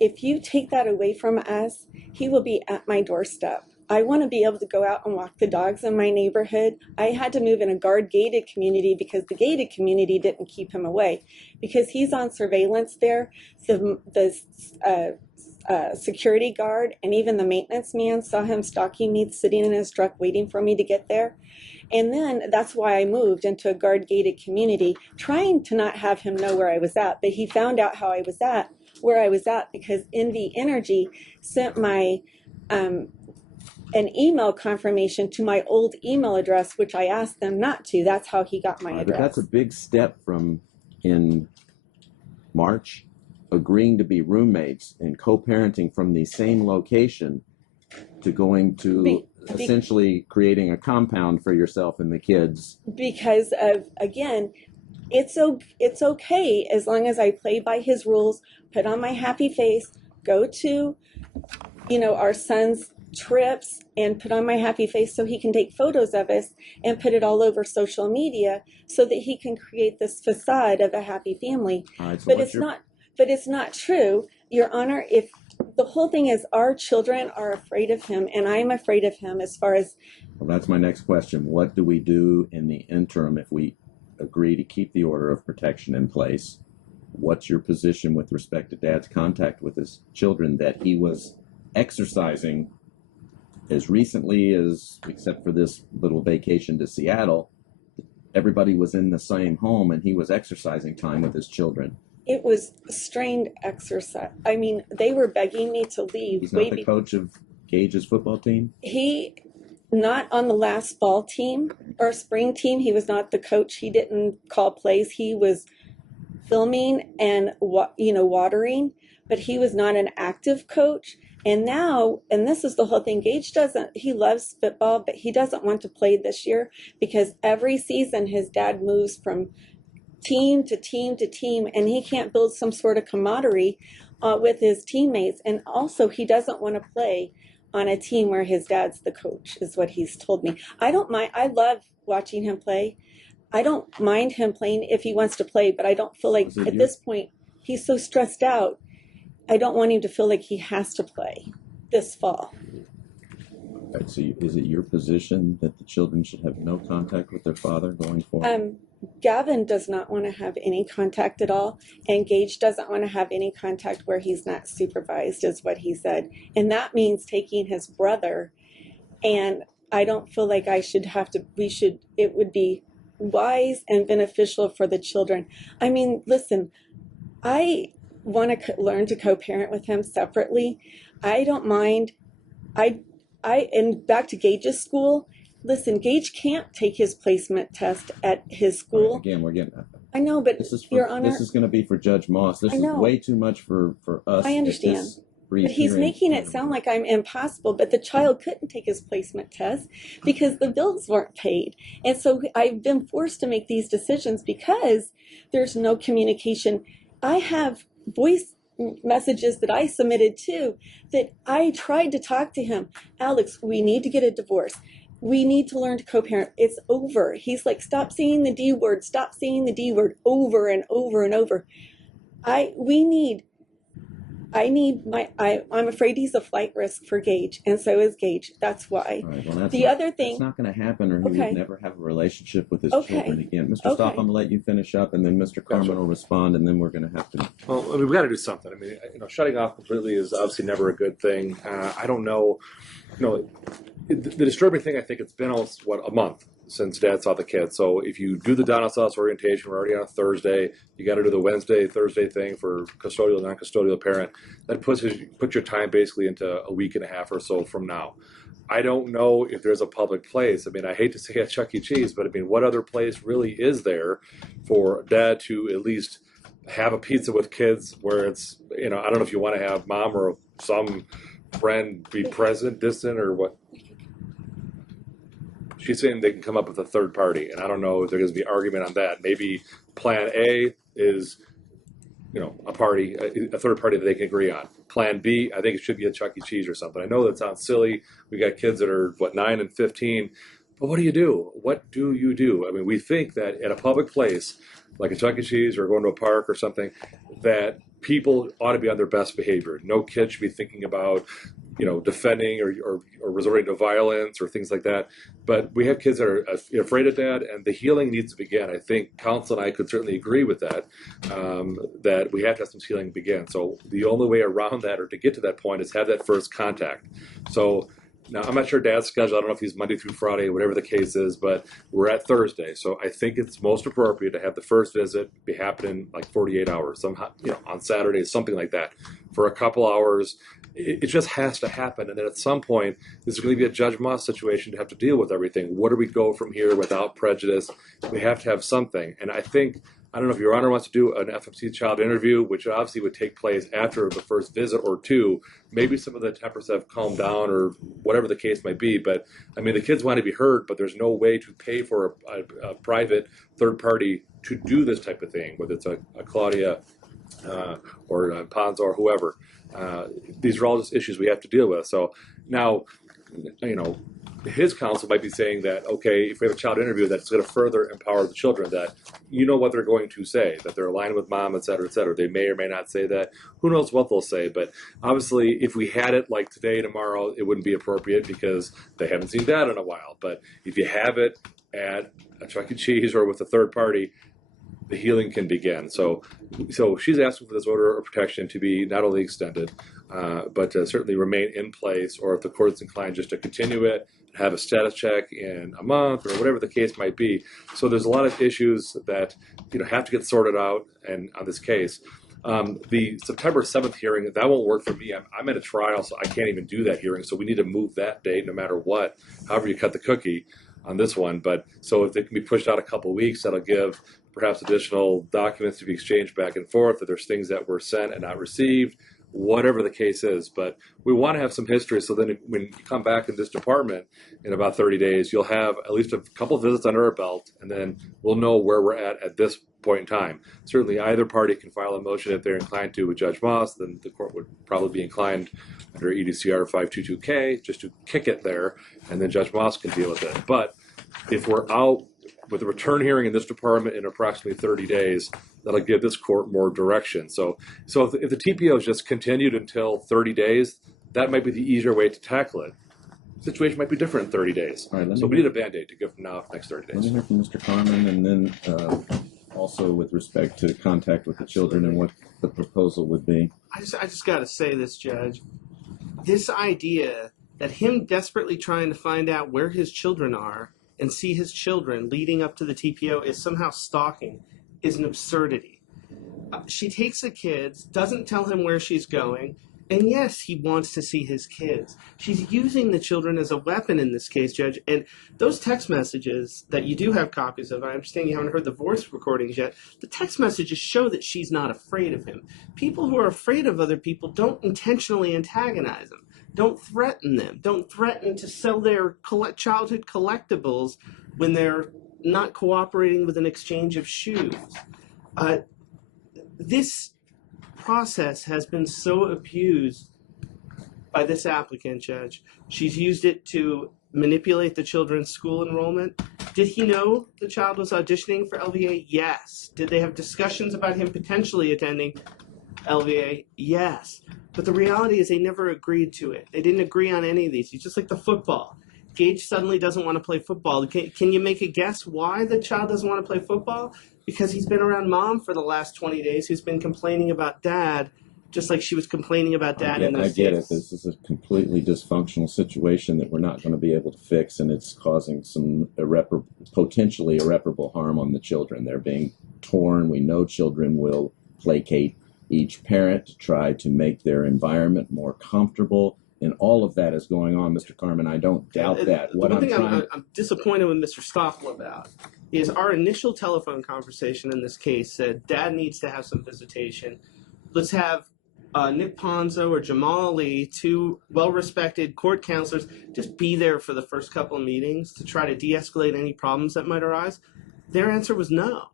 If you take that away from us, he will be at my doorstep. I want to be able to go out and walk the dogs in my neighborhood. I had to move in a guard-gated community because the gated community didn't keep him away. Because he's on surveillance there, so the security guard and even the maintenance man saw him stalking me, sitting in his truck waiting for me to get there. And then that's why I moved into a guard-gated community, trying to not have him know where I was at. But he found out where I was at because Envy Energy sent my an email confirmation to my old email address, which I asked them not to. That's how he got my address. But that's a big step from in March agreeing to be roommates and co-parenting from the same location to going to essentially creating a compound for yourself and the kids. Because of, again, it's okay as long as I play by his rules, put on my happy face, go to, our son's trips and put on my happy face so he can take photos of us and put it all over social media so that he can create this facade of a happy family. Right, so but it's not true, Your Honor. If the whole thing is our children are afraid of him, and I'm afraid of him as far as... Well, that's my next question. What do we do in the interim if we agree to keep the order of protection in place? What's your position with respect to Dad's contact with his children that he was exercising as recently as, except for this little vacation to Seattle, everybody was in the same home and he was exercising time with his children? It was strained exercise. I mean, they were begging me to leave. He's not the coach of Gage's football team? Not on the last fall team or spring team. He was not the coach. He didn't call plays. He was filming and, watering, but he was not an active coach. And now, and this is the whole thing, Gage he loves football, but he doesn't want to play this year because every season his dad moves from team to team to team, and he can't build some sort of camaraderie with his teammates. And also, he doesn't want to play on a team where his dad's the coach, is what he's told me. I don't mind. I love watching him play. I don't mind him playing if he wants to play, but I don't feel like at this point, he's so stressed out. I don't want him to feel like he has to play this fall. Right, so is it your position that the children should have no contact with their father going forward? Gavin does not want to have any contact at all, and Gage doesn't want to have any contact where he's not supervised, is what he said. And that means taking his brother, and I don't feel like it would be wise and beneficial for the children. I mean, listen, want to learn to co-parent with him separately, I don't mind. And back to Gage's school. Listen, Gage can't take his placement test at his school. Again, we're getting. I know, but Your Honor, this is going to be for Judge Moss. This is way too much for us. I understand. But he's making it sound like I'm impossible, but the child couldn't take his placement test because the bills weren't paid. And so I've been forced to make these decisions because there's no communication. I have voice messages that I submitted too, that I tried to talk to him. Alex, we need to get a divorce. We need to learn to co-parent. It's over. He's like, stop saying the D word, stop saying the D word over and over and over. I'm afraid he's a flight risk for Gage, and so is Gage. That's why. Right, well, other thing. It's not going to happen, or he would never have a relationship with his children again. Mr. Stoff, I'm going to let you finish up, and then Mr. Carmen will respond, and then we're going to have to. Well, I mean, we've got to do something. I mean, shutting off completely is obviously never a good thing. I don't know. The disturbing thing, I think it's been almost, a month since Dad saw the kid. So if you do the Donald's House orientation, we're already on a Thursday. You got to do the Wednesday, Thursday thing for custodial, non-custodial parent. That puts your time basically into a week and a half or so from now. I don't know if there's a public place. I mean, I hate to say at Chuck E. Cheese, but I mean, what other place really is there for Dad to at least have a pizza with kids where it's, I don't know if you want to have mom or some friend be present, distant, or what? She's saying they can come up with a third party, and I don't know if there's going to be argument on that. Maybe Plan A is, a party, a third party that they can agree on. Plan B, I think it should be a Chuck E. Cheese or something. I know that sounds silly. We got kids that are 9 and 15, but what do you do? What do you do? I mean, we think that at a public place like a Chuck E. Cheese or going to a park or something, that people ought to be on their best behavior. No kid should be thinking about, defending or resorting to violence or things like that. But we have kids that are afraid of Dad, and the healing needs to begin. I think counsel and I could certainly agree with that, that we have to have some healing begin. So the only way around that or to get to that point is have that first contact. So now, I'm not sure Dad's schedule. I don't know if he's Monday through Friday, whatever the case is, but we're at Thursday. So I think it's most appropriate to have the first visit be happening like 48 hours, somehow, on Saturday, something like that, for a couple hours. It just has to happen. And then at some point, there's going to be a Judge Moss situation to have to deal with everything. Where do we go from here without prejudice? We have to have something. And I don't know if Your Honor wants to do an FMC child interview, which obviously would take place after the first visit or two. Maybe some of the tempers have calmed down or whatever the case might be. But, I mean, the kids want to be heard, but there's no way to pay for a private third party to do this type of thing, whether it's a Claudia or Ponzo or whoever. These are all just issues we have to deal with. So now, his counsel might be saying that, okay, if we have a child interview, that's going to further empower the children, that what they're going to say, that they're aligned with mom, et cetera, et cetera. They may or may not say that. Who knows what they'll say? But obviously, if we had it like today, tomorrow, it wouldn't be appropriate because they haven't seen Dad in a while. But if you have it at a Chuck E. Cheese or with a third party, the healing can begin. So she's asking for this order of protection to be not only extended, but to certainly remain in place, or if the court's inclined, just to continue it, have a status check in a month or whatever the case might be. So there's a lot of issues that have to get sorted out. And on this case, the September 7th hearing, that won't work for me. I'm at a trial, so I can't even do that hearing. So we need to move that date no matter what, however you cut the cookie on this one. But so if it can be pushed out a couple of weeks, that'll give perhaps additional documents to be exchanged back and forth, if there's things that were sent and not received, whatever the case is. But we want to have some history, so then when you come back in this department in about 30 days, you'll have at least a couple of visits under our belt, and then we'll know where we're at this point in time. Certainly either party can file a motion if they're inclined to with Judge Moss. Then the court would probably be inclined under EDCR 522K just to kick it there, and then Judge Moss can deal with it. But if we're out with a return hearing in this department in approximately 30 days, that'll give this court more direction. So if the TPO is just continued until 30 days, that might be the easier way to tackle it. The situation might be different in 30 days. All right, so we need a Band-Aid to give from now for the next 30 days. Let me hear from Mr. Carmen, and then also with respect to contact with the children and what the proposal would be. I just got to say this, Judge. This idea that him desperately trying to find out where his children are and see his children leading up to the TPO is somehow stalking is an absurdity. She takes the kids, doesn't tell him where she's going, and yes, he wants to see his kids. She's using the children as a weapon in this case, Judge. And those text messages that you do have copies of, I understand you haven't heard the voice recordings yet, the text messages show that she's not afraid of him. People who are afraid of other people don't intentionally antagonize them, don't threaten them, don't threaten to sell their childhood collectibles when they're not cooperating with an exchange of shoes. This process has been so abused by this applicant, Judge. She's used it to manipulate the children's school enrollment. Did he know the child was auditioning for LVA? Yes. Did they have discussions about him potentially attending LVA? Yes. But the reality is they never agreed to it. They didn't agree on any of these. It's just like the football. Gage suddenly doesn't want to play football. Can you make a guess why the child doesn't want to play football? Because he's been around mom for the last 20 days who's been complaining about dad, just like she was complaining about dad in those days. I get it. This is a completely dysfunctional situation that we're not going to be able to fix, and it's causing some potentially irreparable harm on the children. They're being torn. We know children will placate each parent to try to make their environment more comfortable. And all of that is going on, Mr. Carmen. I don't doubt that. What I'm disappointed with Mr. Stoffel about is our initial telephone conversation in this case said, Dad needs to have some visitation. Let's have Nick Ponzo or Jamal Ali, two well-respected court counselors, just be there for the first couple of meetings to try to de-escalate any problems that might arise. Their answer was no.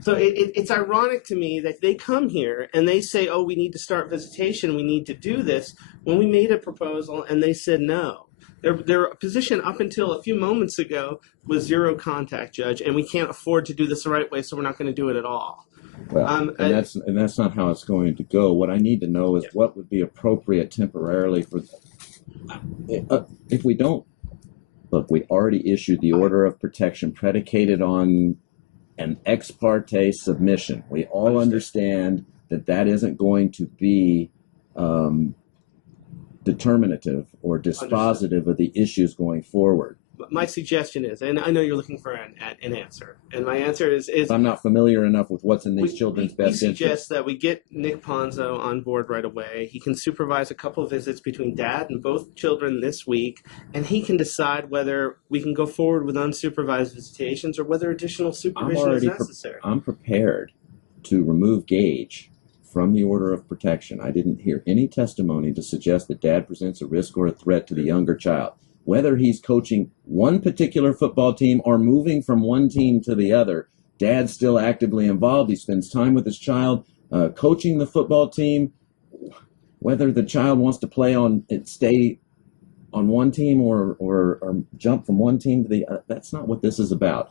So it's ironic to me that they come here and they say, oh, we need to start visitation, we need to do this, when we made a proposal and they said no. Their position up until a few moments ago was zero contact, Judge, and we can't afford to do this the right way, so we're not going to do it at all. Well, and that's not how it's going to go. What I need to know is what would be appropriate temporarily for, if we don't, look, we already issued the order of protection predicated on an ex parte submission. We all understand that that isn't going to be determinative or dispositive of the issues going forward. My suggestion is, and I know you're looking for an answer, and my answer is I'm not familiar enough with what's in these children's best interest. interest. We suggest that we get Nick Ponzo on board right away. He can supervise a couple of visits between Dad and both children this week, and he can decide whether we can go forward with unsupervised visitations or whether additional supervision is necessary. I'm prepared to remove Gage from the order of protection. I didn't hear any testimony to suggest that Dad presents a risk or a threat to the younger child. Whether he's coaching one particular football team or moving from one team to the other, Dad's still actively involved. He spends time with his child, coaching the football team. Whether the child wants to stay on one team or jump from one team to the other, that's not what this is about.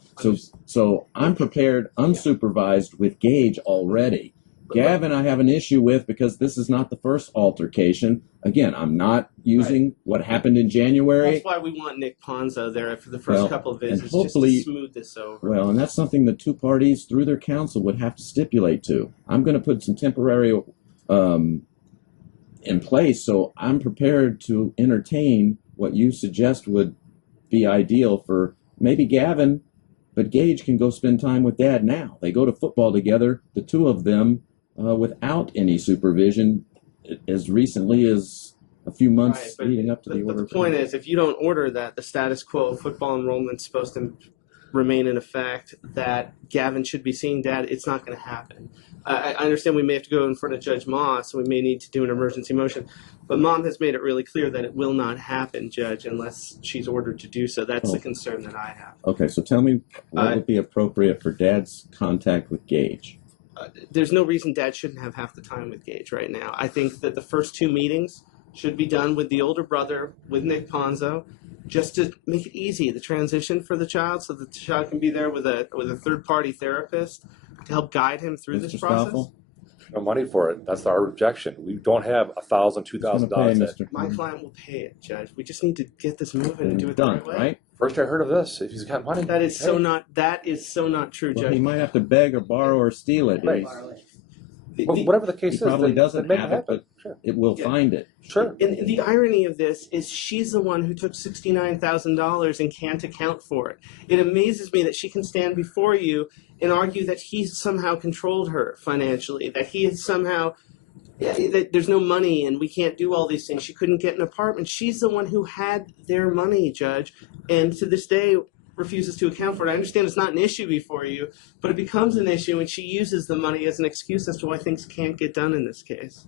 So I'm prepared, unsupervised, with Gage already. Gavin, I have an issue with because this is not the first altercation. Again, I'm not using what happened in January. That's why we want Nick Ponzo there for the first couple of visits, just to smooth this over. Well, and that's something the two parties, through their counsel, would have to stipulate to. I'm going to put some temporary in place, so I'm prepared to entertain what you suggest would be ideal for maybe Gavin, but Gage can go spend time with Dad now. They go to football together, the two of them, without any supervision as recently as a few months leading up to the order. But the point is, if you don't order that, the status quo of football enrollment's supposed to remain in effect, that Gavin should be seeing Dad, it's not going to happen. I understand we may have to go in front of Judge Moss, so we may need to do an emergency motion. But Mom has made it really clear that it will not happen, Judge, unless she's ordered to do so. That's the concern that I have. Okay, so tell me what would be appropriate for Dad's contact with Gage. There's no reason Dad shouldn't have half the time with Gage right now. I think that the first two meetings should be done with the older brother, with Nick Ponzo, just to make it easy, the transition for the child, so that the child can be there with a third-party therapist to help guide him through this process. Stoffel? No money for it. That's our objection. We don't have $1,000, $2,000. My client will pay it, Judge. We just need to get this moving and do it done, the right way. right? First I heard of this. If he's got money, That is so not true, Well, Judge. he might have to beg or borrow or steal it. Right. Well, whatever the case He is, probably then doesn't make have it it, happen. but Sure. it will find it. Sure. And the irony of this is she's the one who took $69,000 and can't account for it. It amazes me that she can stand before you and argue that he somehow controlled her financially, that he had somehow, that there's no money and we can't do all these things. She couldn't get an apartment. She's the one who had their money, Judge, and to this day refuses to account for it. I understand it's not an issue before you, but it becomes an issue when she uses the money as an excuse as to why things can't get done in this case.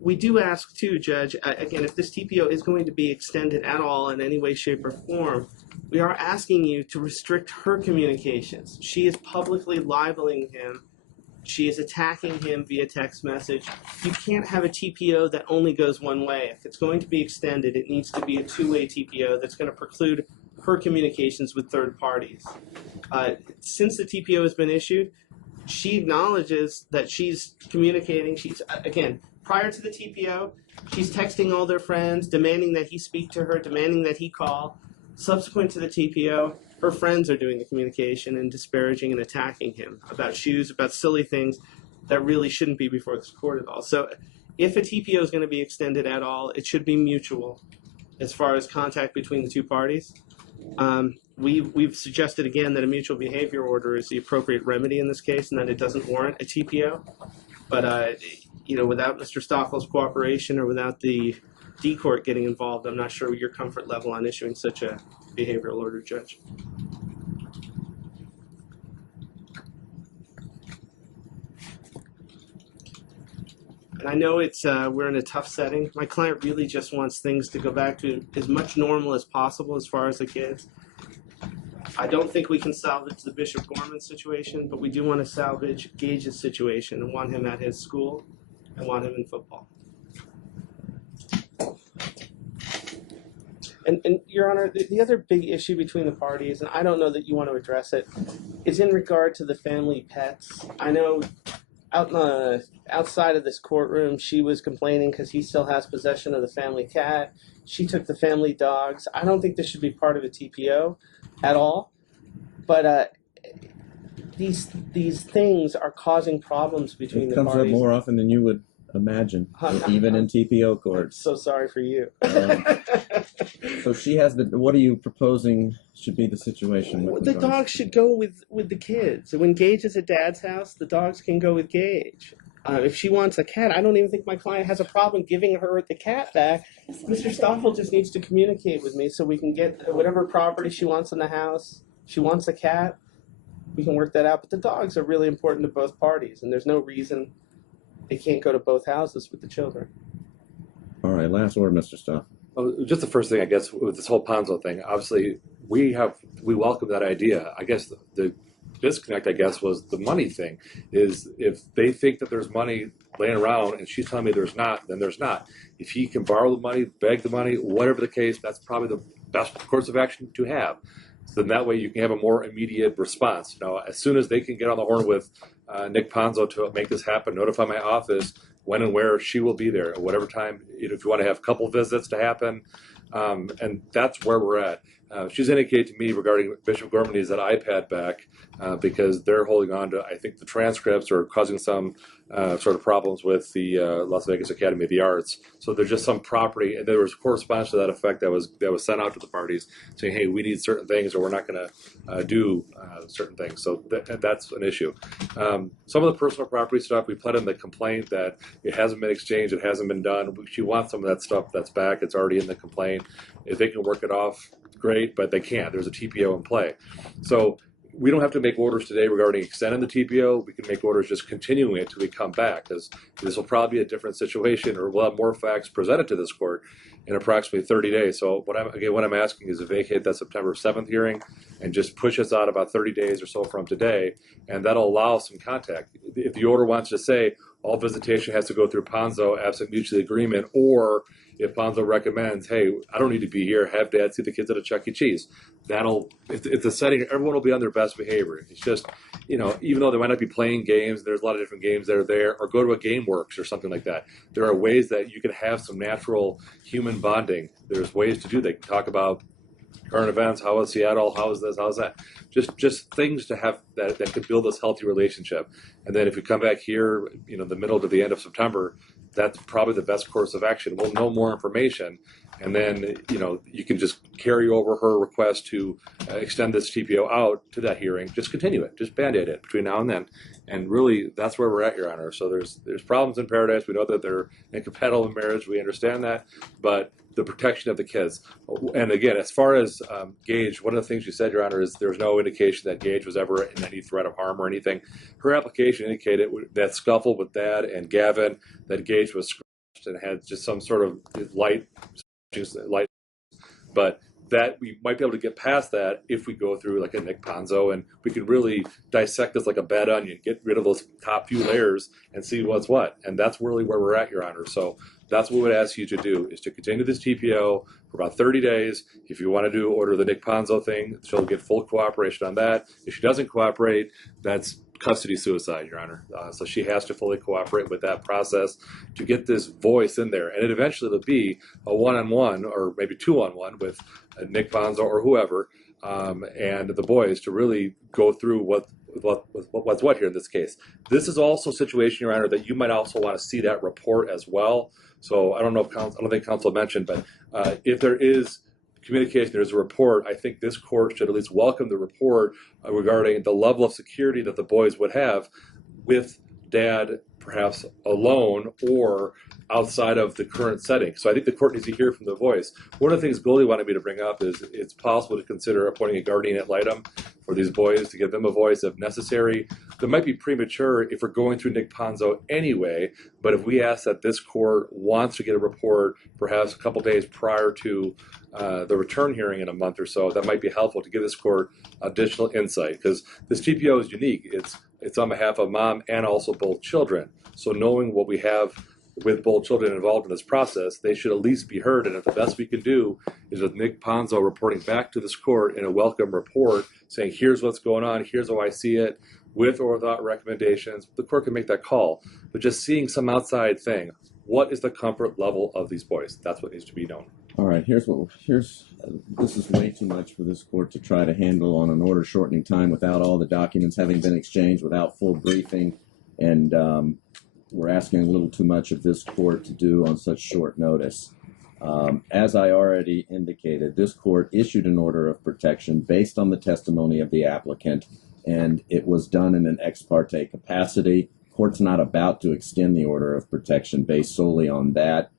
We do ask, too, Judge, again, if this TPO is going to be extended at all in any way, shape, or form, we are asking you to restrict her communications. She is publicly libeling him. She is attacking him via text message. You can't have a TPO that only goes one way. If it's going to be extended, it needs to be a two-way TPO that's going to preclude her communications with third parties. Since the TPO has been issued, she acknowledges that she's communicating. She's, again, prior to the TPO, she's texting all their friends, demanding that he speak to her, demanding that he call. Subsequent to the TPO, her friends are doing the communication and disparaging and attacking him about shoes, about silly things that really shouldn't be before this court at all. So if a TPO is going to be extended at all, it should be mutual as far as contact between the two parties. We've suggested again that a mutual behavior order is the appropriate remedy in this case and that it doesn't warrant a TPO. But, without Mr. Stoffel's cooperation or without the D court getting involved, I'm not sure your comfort level on issuing such a behavioral order, Judge. And I know it's we're in a tough setting. My client really just wants things to go back to as much normal as possible as far as the kids. I don't think we can salvage the Bishop Gorman situation, but we do want to salvage Gage's situation and want him at his school and want him in football. And Your Honor, the other big issue between the parties, and I don't know that you want to address it, is in regard to the family pets. I know outside of this courtroom, she was complaining because he still has possession of the family cat. She took the family dogs. I don't think this should be part of a TPO at all. But these things are causing problems between the parties. It comes up more often than you would imagine, even in TPO courts. So sorry for you. So she has what are you proposing should be the situation? With the dogs should go with the kids. When Gage is at Dad's house, the dogs can go with Gage. If she wants a cat, I don't even think my client has a problem giving her the cat back. Mr. Stoffel just needs to communicate with me so we can get whatever property she wants in the house. She wants a cat, we can work that out. But the dogs are really important to both parties, and there's no reason they can't go to both houses with the children. All right, last word, Mr. Stoffel. Well, just the first thing, I guess, with this whole Ponzo thing, obviously we welcome that idea. I guess the disconnect, I guess, was the money thing. Is if they think that there's money laying around and she's telling me there's not, then there's not. If he can borrow the money, beg the money, whatever the case, that's probably the best course of action to have. So then that way you can have a more immediate response. As soon as they can get on the horn with Nick Ponzo to make this happen, notify my office when and where she will be there at whatever time. If you want to have a couple visits to happen, and that's where we're at. She's indicated to me regarding Bishop Gorman needs that iPad back because they're holding on to, I think, the transcripts are causing some sort of problems with the Las Vegas Academy of the Arts. So there's just some property, and there was correspondence to that effect that was sent out to the parties saying, hey, we need certain things or we're not going to do certain things. So that's an issue. Some of the personal property stuff, we pled in the complaint that it hasn't been exchanged, it hasn't been done. She wants some of that stuff that's back. It's already in the complaint. If they can work it off, great, but they can't. There's a TPO in play. So we don't have to make orders today regarding extending the TPO. We can make orders just continuing it till we come back, because this will probably be a different situation, or we'll have more facts presented to this court in approximately 30 days. So what I'm asking is to vacate that September 7th hearing and just push us out about 30 days or so from today, and that'll allow some contact. If the order wants to say all visitation has to go through Ponzo absent mutual agreement, or if Ponzo recommends, hey, I don't need to be here, have Dad see the kids at a Chuck E. Cheese. It's a setting, everyone will be on their best behavior. It's just, even though they might not be playing games, there's a lot of different games that are there, or go to a GameWorks or something like that. There are ways that you can have some natural human bonding. There's ways to do that. Talk about current events, how is Seattle, how is this, how is that, just things to have that could build this healthy relationship. And then if we come back here, the middle to the end of September, that's probably the best course of action. We'll know more information, and then you can just carry over her request to extend this TPO out to that hearing. Just continue it, just band-aid it between now and then, and really that's where we're at, Your Honor. So there's problems in Paradise. We know that they're incompatible in marriage. We understand that, but the protection of the kids. And again, as far as Gage, one of the things you said, Your Honor, is there's no indication that Gage was ever in any threat of harm or anything. Her application indicated that scuffle with Dad and Gavin, that Gage was scratched and had just some sort of light, but that we might be able to get past that if we go through like a Nick Ponzo, and we can really dissect this like a bad onion, get rid of those top few layers and see what's what. And that's really where we're at, Your Honor. So that's what we would ask you to do, is to continue this TPO for about 30 days. If you want to order the Nick Ponzo thing, she'll get full cooperation on that. If she doesn't cooperate, that's custody suicide, Your Honor. So she has to fully cooperate with that process to get this voice in there. And it eventually will be a one-on-one or maybe two-on-one with Nick Ponzo or whoever, and the boys to really go through what's what here in this case. This is also a situation, Your Honor, that you might also want to see that report as well. So I don't think counsel mentioned, but if there is communication, there's a report, I think this court should at least welcome the report regarding the level of security that the boys would have with Dad perhaps alone or outside of the current setting. So I think the court needs to hear from the voice. One of the things Goldie wanted me to bring up is it's possible to consider appointing a guardian ad litem for these boys to give them a voice if necessary. That might be premature if we're going through Nick Ponzo anyway, but if we ask that this court wants to get a report perhaps a couple days prior to the return hearing in a month or so, that might be helpful to give this court additional insight, because this TPO is unique. It's on behalf of mom and also both children. So knowing what we have with both children involved in this process, they should at least be heard. And if the best we can do is with Nick Ponzo reporting back to this court in a welcome report saying, here's what's going on, here's how I see it, with or without recommendations, the court can make that call. But just seeing some outside thing, what is the comfort level of these boys? That's what needs to be known. All right, this is way too much for this court to try to handle on an order shortening time without all the documents having been exchanged, without full briefing, and we're asking a little too much of this court to do on such short notice. As I already indicated, this court issued an order of protection based on the testimony of the applicant, and it was done in an ex parte capacity. Court's not about to extend the order of protection based solely on that.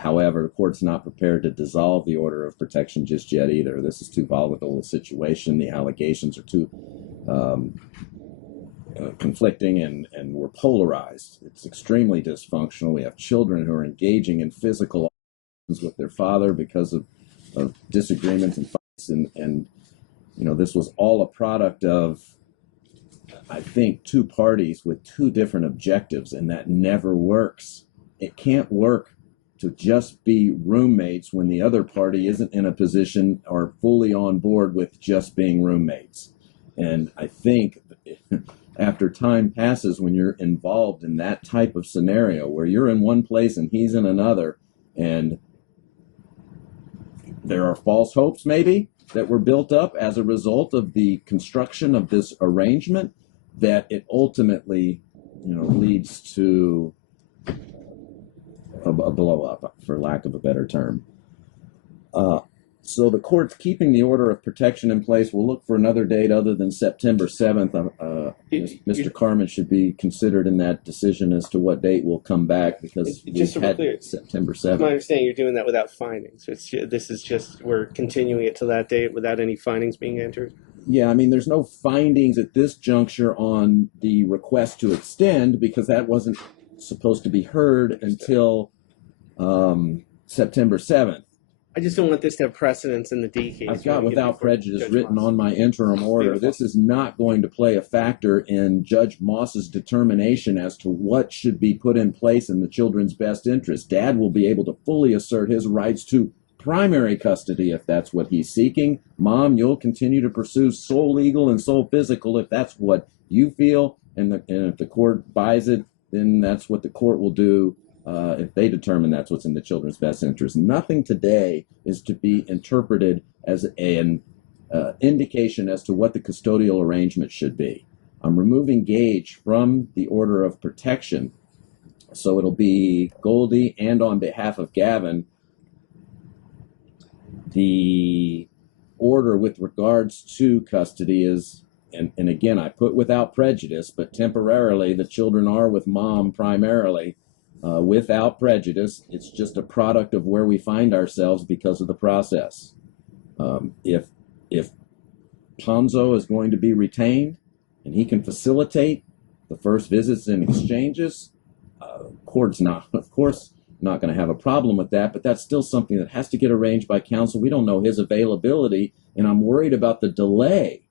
However, the court's not prepared to dissolve the order of protection just yet either. This is too volatile a situation. The allegations are too conflicting, and we're polarized. It's extremely dysfunctional. We have children who are engaging in physical with their father because of disagreements and fights, and this was all a product of, I think, two parties with two different objectives, and that never works. It can't work to just be roommates when the other party isn't in a position or fully on board with just being roommates. And I think after time passes, when you're involved in that type of scenario where you're in one place and he's in another, and there are false hopes maybe that were built up as a result of the construction of this arrangement, that it ultimately leads to a blow up, for lack of a better term. So the court's keeping the order of protection in place. We'll look for another date other than September 7th. Mr. Carmen should be considered in that decision as to what date will come back, because just we've so had clear, September it's my 7th. understanding you're doing that without findings. This is just we're continuing it to that date without any findings being entered. Yeah, I mean, there's no findings at this juncture on the request to extend, because that wasn't supposed to be heard until September 7th. I just don't want this to have precedence in the D case. I've got without prejudice written on my interim order. This is not going to play a factor in Judge Moss's determination as to what should be put in place in the children's best interest. Dad will be able to fully assert his rights to primary custody if that's what he's seeking. Mom, you'll continue to pursue sole legal and sole physical if that's what you feel. And if the court buys it, then that's what the court will do. If they determine that's what's in the children's best interest. Nothing today is to be interpreted as an indication as to what the custodial arrangement should be. I'm removing Gage from the order of protection, so it'll be Goldie, and on behalf of Gavin, the order with regards to custody is, and again, I put without prejudice, but temporarily the children are with mom primarily, without prejudice. It's just a product of where we find ourselves because of the process. If Ponzo is going to be retained and he can facilitate the first visits and exchanges, court's not, of course, not going to have a problem with that, but that's still something that has to get arranged by counsel. We don't know his availability, and I'm worried about the delay.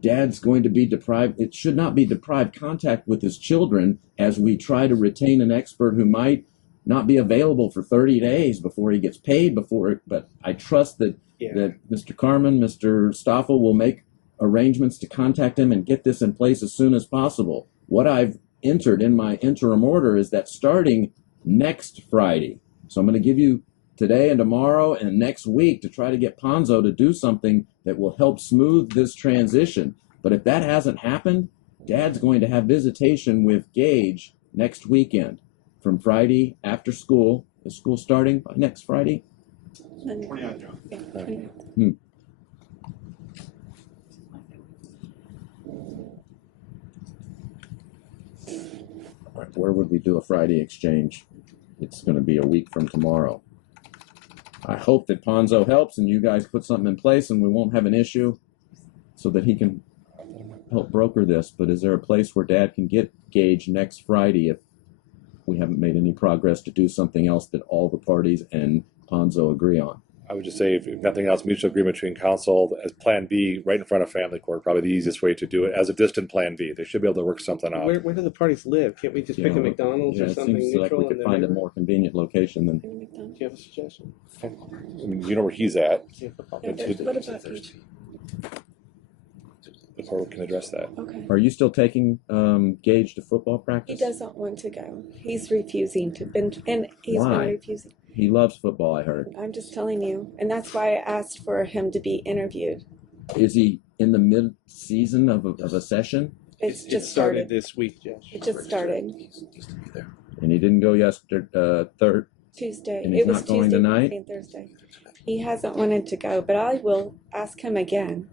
Dad's going to be deprived. It should not be deprived contact with his children as we try to retain an expert who might not be available for 30 days before he gets paid but I trust that Mr. Carmen, Mr. Stoffel will make arrangements to contact him and get this in place as soon as possible. What I've entered in my interim order is that starting next Friday, so I'm going to give you today and tomorrow and next week to try to get Ponzo to do something that will help smooth this transition. But if that hasn't happened, Dad's going to have visitation with Gage next weekend from Friday after school. Is school starting by next Friday? All right, where would we do a Friday exchange? It's going to be a week from tomorrow. I hope that Ponzo helps and you guys put something in place and we won't have an issue so that he can help broker this. But is there a place where Dad can get Gage next Friday if we haven't made any progress to do something else that all the parties and Ponzo agree on? I would just say, if nothing else, mutual agreement between counsel as Plan B right in front of family court, probably the easiest way to do it as a distant Plan B. They should be able to work something out. Where do the parties live? Can't we just pick a McDonald's or something it seems neutral? like we could find a more convenient location than. Do you have a suggestion? I mean, you know where he's at. What about The court can address that. Okay. Are you still taking Gage to football He practice? doesn't want to go. He's refusing to, and he's Why? been refusing. He loves football, I heard. I'm just telling you, and that's why I asked for him to be interviewed. Is he in the mid-season of a session? It's It just started started. this week, Josh. It just started And he didn't go yesterday, Tuesday. And he's It was not going Tuesday tonight? and Thursday. He hasn't wanted to go, but I will ask him again.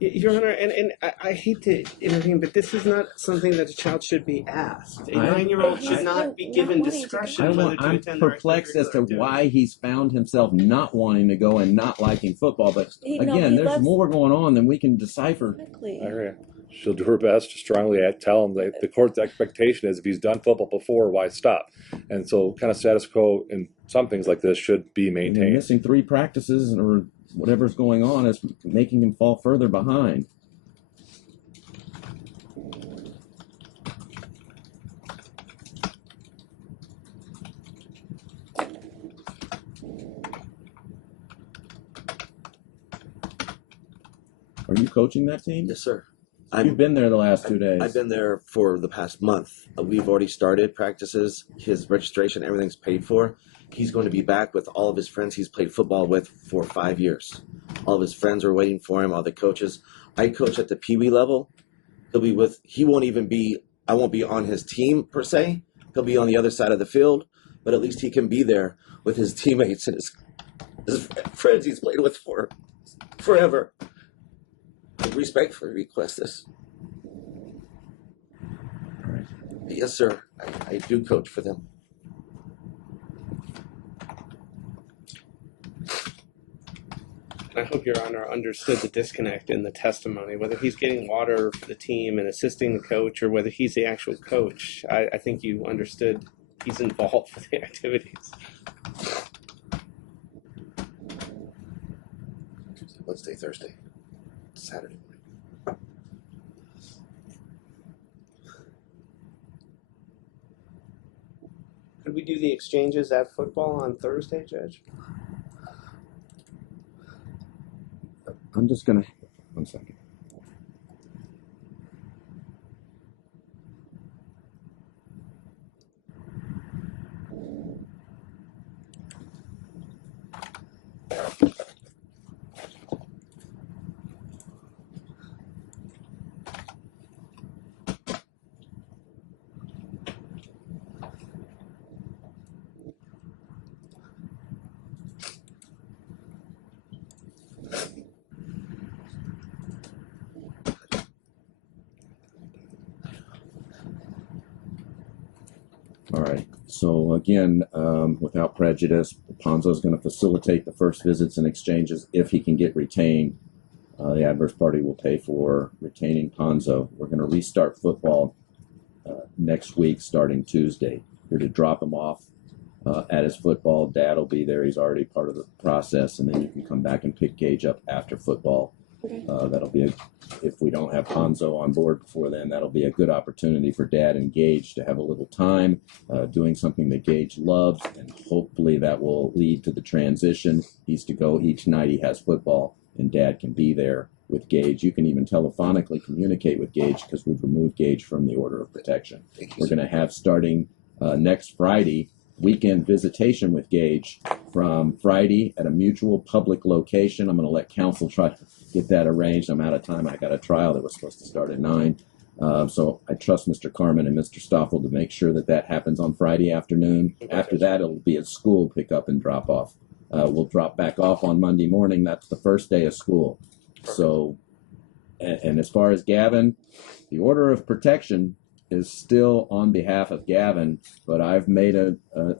Your Honor, and I hate to intervene, but this is not something that a child should be asked. A 9-year-old He's should not be given not wanting to go. discretion whether to I'm attend their perplexed as to extracurricular activity. why he's found himself not wanting to go and not liking football. But He again, there's loves- more going on than we can decipher. Exactly. I agree. She'll do her best to strongly tell him that the court's expectation is if he's done football before, why stop? And so kind of status quo in some things like this should be And maintained. missing 3 practices or whatever's going on is making him fall further behind. Are you coaching that team? Yes, sir. You've been there the last 2 days. I've been there for the past month. We've already started practices. His registration, everything's paid for. He's going to be back with all of his friends he's played football with for 5 years. All of his friends are waiting for him, all the coaches. I coach at the Pee Wee level. He won't even be, I won't be on his team per se. He'll be on the other side of the field, but at least he can be there with his teammates and his friends he's played with for forever. I respectfully request this. Yes, sir. I do coach for them. I hope Your Honor understood the disconnect in the testimony, whether he's getting water for the team and assisting the coach or whether he's the actual coach. I think you understood he's involved with the activities. Wednesday, Thursday, Saturday morning. Could we do the exchanges at football on Thursday, Judge? I'm just going to, 1 second. All right. So again, without prejudice, Ponzo is going to facilitate the first visits and exchanges if he can get retained. The adverse party will pay for retaining Ponzo. We're going to restart football next week, starting Tuesday. You're to drop him off at his football. Dad will be there. He's already part of the process, and then you can come back and pick Gage up after football. That'll be if we don't have Ponzo on board before then, that'll be a good opportunity for Dad and Gage to have a little time doing something that Gage loves, and hopefully that will lead to the transition. He's to go each night he has football, and Dad can be there with Gage. You can even telephonically communicate with Gage because we've removed Gage from the order of protection. We're going to have starting next Friday weekend visitation with Gage from Friday at a mutual public location. I'm going to let counsel try to get that arranged. I'm out of time. I got a trial that was supposed to start at 9. So I trust Mr. Carmen and Mr. Stoffel to make sure that that happens on Friday afternoon. After that, it'll be at school pick up and drop off. We'll drop back off on Monday morning. That's the first day of school. So, and as far as Gavin, the order of protection is still on behalf of Gavin, but I've made a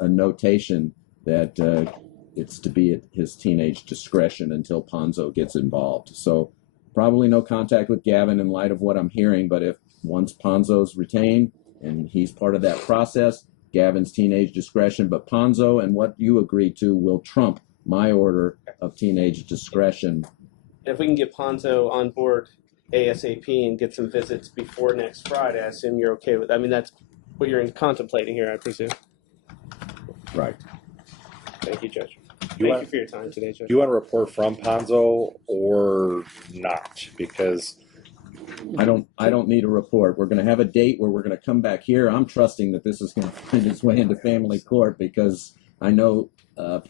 notation that it's to be at his teenage discretion until Ponzo gets involved. So probably no contact with Gavin in light of what I'm hearing, but if once Ponzo's retained and he's part of that process, Gavin's teenage discretion, but Ponzo and what you agreed to will trump my order of teenage discretion. If we can get Ponzo on board ASAP and get some visits before next Friday, I assume you're okay with. I mean, that's what you're contemplating here, I presume. Right. Thank you, Judge. You Thank you for your time today, Judge. Do you want a report from Ponzo or not? Because I don't need a report. We're going to have a date where we're going to come back here. I'm trusting that this is going to find its way into family court because I know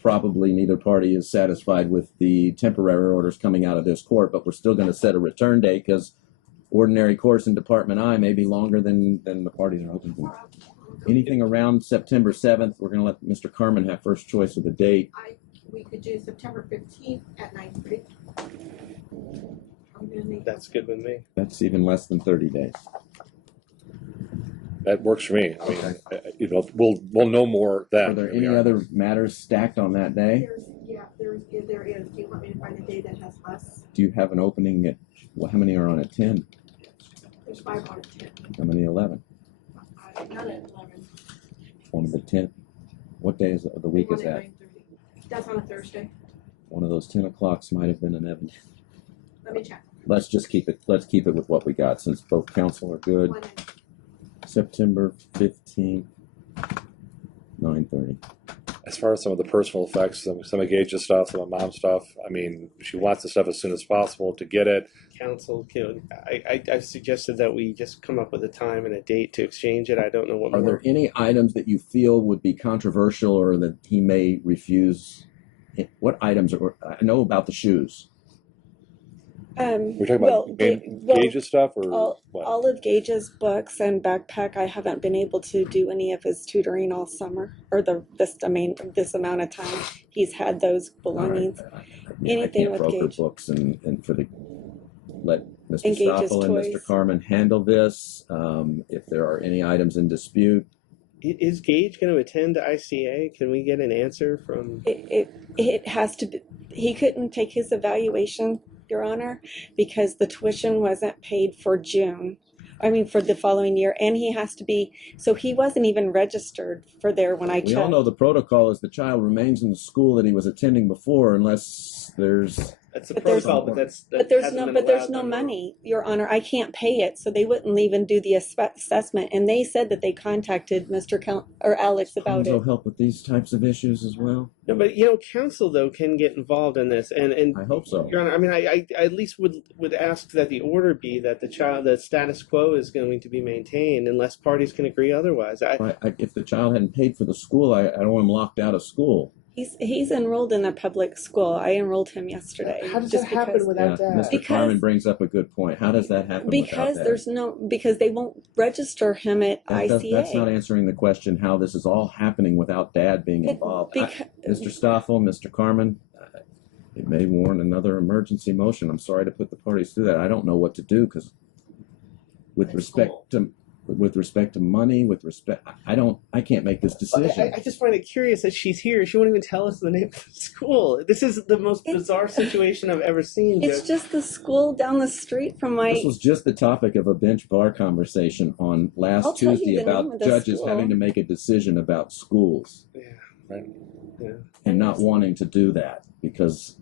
probably neither party is satisfied with the temporary orders coming out of this court, but we're still going to set a return date because ordinary course in Department I may be longer than the parties are hoping for. Anything around September 7th, we're going to let Mr. Carmen have first choice of the date. We could do September 15th at 9:30. That's good with me. That's even less than 30 days. that works for me. I mean, you know, we'll know more then. Are there any other matters stacked on that day? There is. Do you want me to find a day that has less? Do you have an opening at, well, how many are on at 10? There's 5 on at 10. How many 11? None at 11. One of the 10. What day of the week is One at that? 9:30. That's on a Thursday. One of those 10 o'clocks might have been an Evan. Let me check. Let's just keep it. Let's keep it with what we got, since both council are good. One at September 15th, 9:30. As far as some of the personal effects, some of Gage's stuff, some of Mom's stuff, I mean, she wants the stuff as soon as possible to get it. Council, I've suggested that we just come up with a time and a date to exchange it. I don't know what Are more. there any items that you feel would be controversial or that he may refuse? What items are? I know about the shoes. We're talking about Gage's stuff, or what? All of Gage's books and backpack. I haven't been able to do any of his tutoring all summer, or this amount of time he's had those belongings. All right. Anything I can't with broker Gage. books and for the let Mr. And Gage's Stoffel and Mr. toys. Carmen handle this. If there are any items in dispute, Is Gage going to attend ICA? Can we get an answer from? It has to be. He couldn't take his evaluation, Your Honor, because the tuition wasn't paid for June. I mean, for the following year, and he has to be. So he wasn't even registered for there when I checked. we all know the protocol is the child remains in the school that he was attending before, unless there's. That's the But there's- protocol, but But there's no money, Your Honor. I can't pay it, so they wouldn't even do the assessment. And they said that they contacted Mr. or Alex about Ponzo it. help with these types of issues as well. No, but council though can get involved in this, and I hope so. Your Honor, I mean, I at least would ask that the order be that the status quo is going to be maintained unless parties can agree otherwise. If the child hadn't paid for the school, I don't want him locked out of school. He's enrolled in a public school. I enrolled him yesterday. How does just that happen because- without that? Mr. Because- Carmen brings up a good point. How does that happen Because without that? because they won't register him at ICA. That's not answering the question how this is all happening without Dad being involved. Mr. Stoffel, Mr. Carmen, it may warrant another emergency motion. I'm sorry to put the parties through that. I don't know what to do because with respect to with respect to money, with respect, I can't make this decision. I just find it curious that she's here. She won't even tell us the name of the school. This is the most bizarre situation I've ever seen. It's Judge. just the school down the street from my. This was just the topic of a bench bar conversation on last I'll tell you Tuesday the name about of the judges school. having to make a decision about schools Yeah, right. Yeah. and not wanting to do that because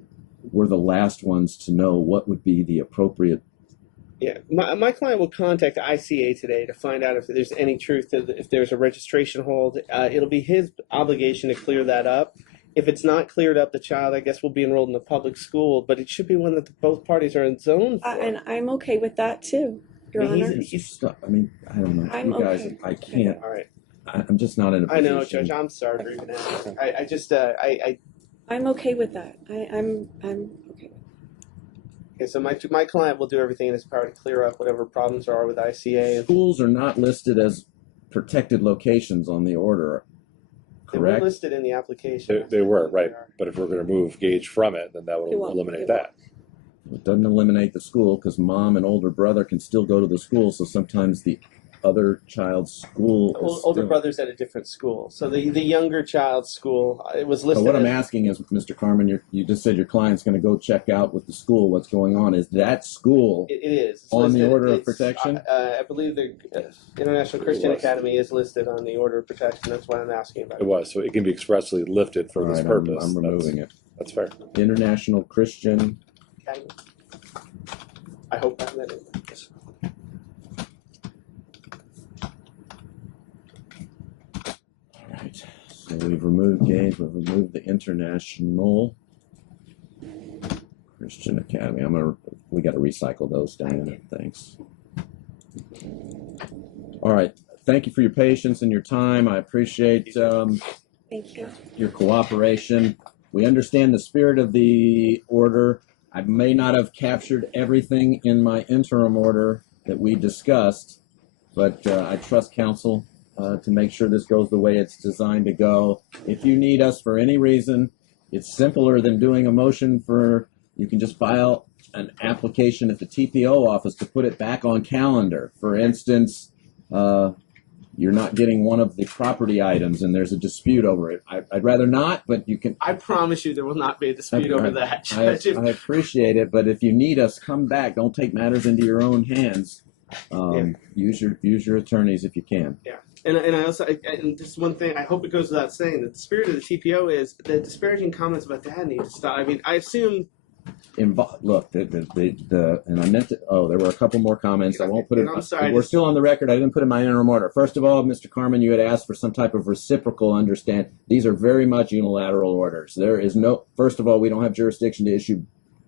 we're the last ones to know what would be the appropriate. Yeah, my client will contact ICA today to find out if there's any truth to if there's a registration hold. It'll be his obligation to clear that up. If it's not cleared up, the child, I guess, will be enrolled in a public school, but it should be one that both parties are in zone for. And I'm okay with that too, Your I mean, Honor. I mean, I don't know. I'm You guys, okay. I can't. All right. I'm just not in a I position. know, Judge. I'm sorry for even asking. I just, I'm okay with that. I'm okay. okay, so my client will do everything in his power to clear up whatever problems there are with ICA. Schools are not listed as protected locations on the order, They were correct? listed in the application. They were, right. But if we're going to move Gage from it, then that would It won't. eliminate It that. It doesn't eliminate the school because mom and older brother can still go to the school. So sometimes the other child's school is Older still- brother's at a different school. So the younger child's school, it was So listed what I'm as- asking is, Mr. Carmen, you just said your client's going to go check out with the school what's going on. Is that school It is. It's on the listed. order of It's, protection? I believe the International Christian was. Academy is listed on the order of protection. That's why I'm asking about It was. So it can be expressly lifted for All this right, purpose. I'm removing it. That's fair. International Christian. Academy. I hope that is. All right. So we've removed Gage. We've removed the International Christian Academy. We got to recycle those, Diana. Thanks. All right. Thank you for your patience and your time. I appreciate Thank you. your cooperation. We understand the spirit of the order. I may not have captured everything in my interim order that we discussed, but I trust counsel to make sure this goes the way it's designed to go. If you need us for any reason, it's simpler than doing a motion for, you can just file an application at the TPO office to put it back on calendar. For instance, you're not getting one of the property items and there's a dispute over it. I'd rather not, but you can. I promise you there will not be a dispute over that. I appreciate it, but if you need us, come back. Don't take matters into your own hands. Use your attorneys if you can. Yeah, and I also and just one thing I hope it goes without saying that the spirit of the TPO is the disparaging comments about dad need to stop. I mean, I assume. Look, and I meant to. Oh, there were a couple more comments. I won't put it. I'm sorry. We're still on the record. I didn't put in my interim order. First of all, Mr. Carmen, you had asked for some type of reciprocal understand. These are very much unilateral orders. There is no. First of all, we don't have jurisdiction to issue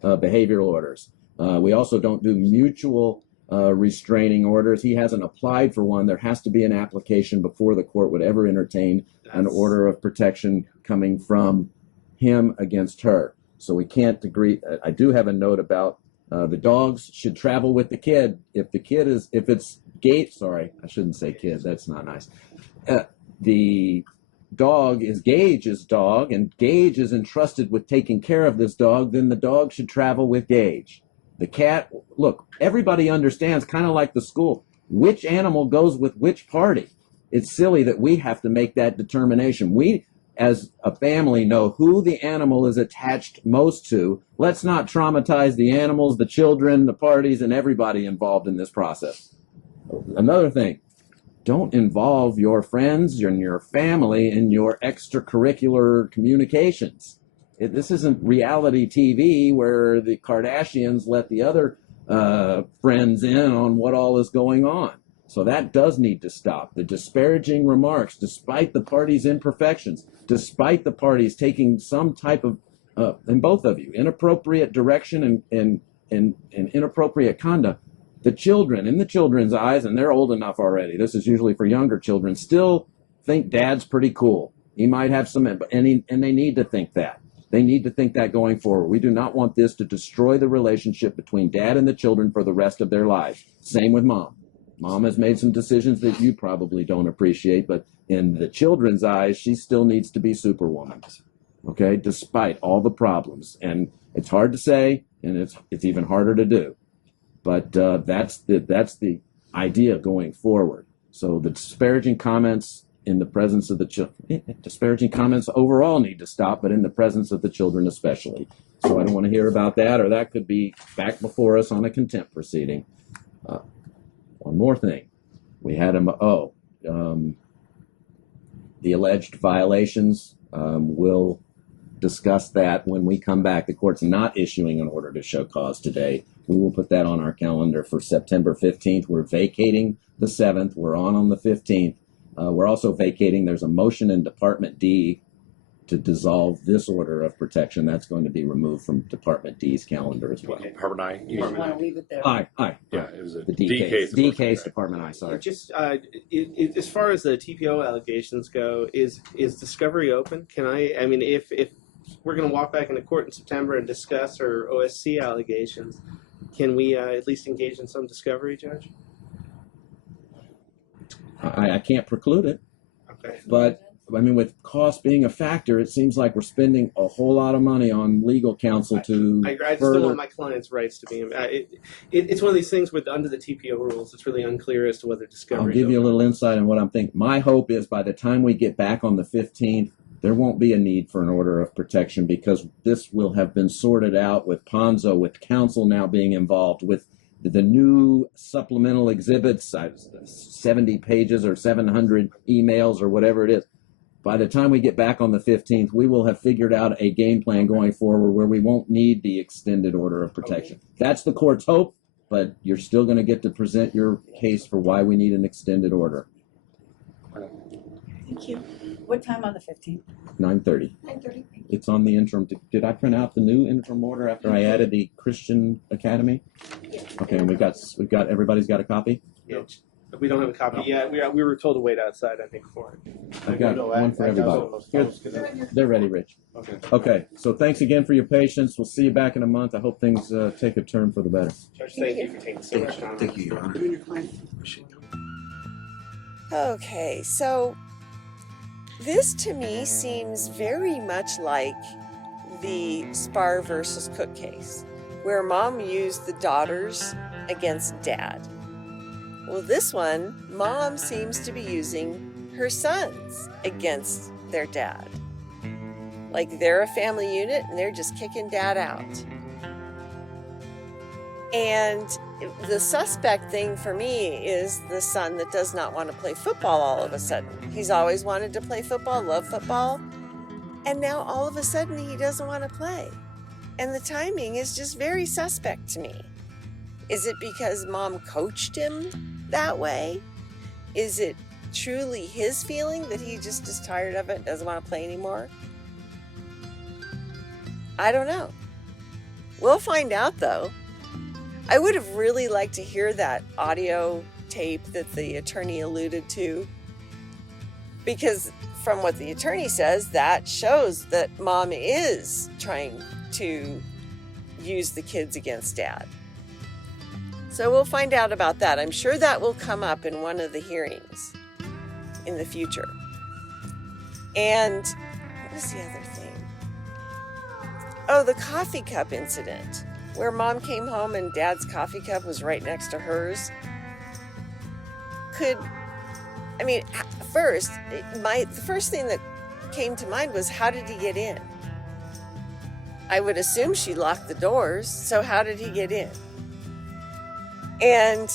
behavioral orders. We also don't do mutual restraining orders. He hasn't applied for one. There has to be an application before the court would ever entertain an order of protection coming from him against her. So we can't agree. I do have a note about the dogs should travel with the kid. If it's Gage, sorry, I shouldn't say kid. That's not nice. The dog is Gage's dog, and Gage is entrusted with taking care of this dog, then the dog should travel with Gage. The cat, look, everybody understands, kind of like the school, which animal goes with which party. It's silly that we have to make that determination. We, as a family, know who the animal is attached most to. Let's not traumatize the animals, the children, the parties, and everybody involved in this process. Another thing, don't involve your friends and your family in your extracurricular communications. This isn't reality TV where the Kardashians let the other friends in on what all is going on. So that does need to stop. The disparaging remarks, despite the parties' imperfections, despite the parties taking some type of, and both of you, inappropriate direction and inappropriate conduct, the children, in the children's eyes, and they're old enough already, this is usually for younger children, still think dad's pretty cool. He might have some, and they need to think that. They need to think that going forward. We do not want this to destroy the relationship between dad and the children for the rest of their lives. Same with mom. Mom has made some decisions that you probably don't appreciate, but in the children's eyes, she still needs to be Superwoman, okay, despite all the problems. And it's hard to say, and it's even harder to do. But that's the idea going forward. So the disparaging comments in the presence of the children, disparaging comments overall need to stop, but in the presence of the children especially. So I don't want to hear about that, or that could be back before us on a contempt proceeding. One more thing. We had the alleged violations. We'll discuss that when we come back. The court's not issuing an order to show cause today. We will put that on our calendar for September 15th. We're vacating the 7th. We're on the 15th. We're also vacating. There's a motion in Department D to dissolve this order of protection. That's going to be removed from Department D's calendar as well. Department I. You just want to leave it there. Aye. Yeah, it was a The D D case. case. D case, Department I, sorry. Just as far as the TPO allegations go, is discovery open? Can I mean, if we're going to walk back into court in September and discuss our OSC allegations, can we at least engage in some discovery, Judge? I can't preclude it, Okay. but I mean, with cost being a factor, it seems like we're spending a whole lot of money on legal counsel to I just don't want my clients' rights to be. It's one of these things with under the TPO rules. It's really unclear as to whether discovery. I'll give you a little insight on what I'm thinking. My hope is by the time we get back on the 15th, there won't be a need for an order of protection because this will have been sorted out with Ponzo, with counsel now being involved, with the new supplemental exhibits, 70 pages or 700 emails or whatever it is. By the time we get back on the 15th, we will have figured out a game plan going forward where we won't need the extended order of protection. That's the court's hope, but you're still going to get to present your case for why we need an extended order. Thank you. What time on the 15th? 9:30. 9:30. It's on the interim. Did I print out the new interim order after I added the Christian Academy? Yeah. Okay, and we've got everybody's got a copy. Yeah, we don't have a copy. Yeah, we were told to wait outside. I think for it. I've got one for everybody. Here, they're ready, Rich. Okay. So thanks again for your patience. We'll see you back in a month. I hope things take a turn for the better. Judge, thank you for taking so much time. Thank you, Your Honor. You and your client. Okay, so this to me seems very much like the Spar versus Cook case, where mom used the daughters against dad. Well, this one, mom seems to be using her sons against their dad. Like they're a family unit and they're just kicking dad out. And the suspect thing for me is the son that does not want to play football all of a sudden. He's always wanted to play football, love football, and now all of a sudden he doesn't want to play. And the timing is just very suspect to me. Is it because mom coached him that way? Is it truly his feeling that he just is tired of it, doesn't want to play anymore? I don't know. We'll find out though. I would have really liked to hear that audio tape that the attorney alluded to, because from what the attorney says, that shows that mom is trying to use the kids against dad. So we'll find out about that. I'm sure that will come up in one of the hearings in the future. And what was the other thing? Oh, the coffee cup incident, where mom came home and dad's coffee cup was right next to hers. The first thing that came to mind was, how did he get in? I would assume she locked the doors, so how did he get in? And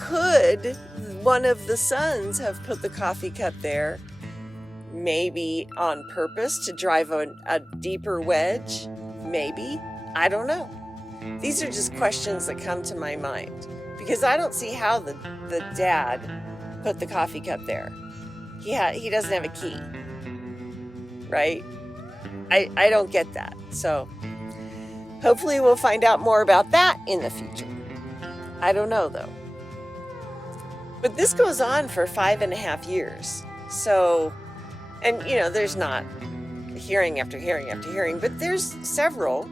could one of the sons have put the coffee cup there, maybe on purpose to drive a deeper wedge? Maybe. I don't know. These are just questions that come to my mind because I don't see how the dad put the coffee cup there. He doesn't have a key, right? I don't get that. So hopefully we'll find out more about that in the future. I don't know though. But this goes on for 5.5 years. So, and there's not hearing after hearing after hearing, but there's several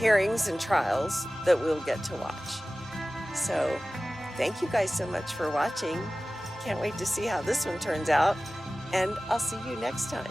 hearings and trials that we'll get to watch. So thank you guys so much for watching. Can't wait to see how this one turns out, and I'll see you next time.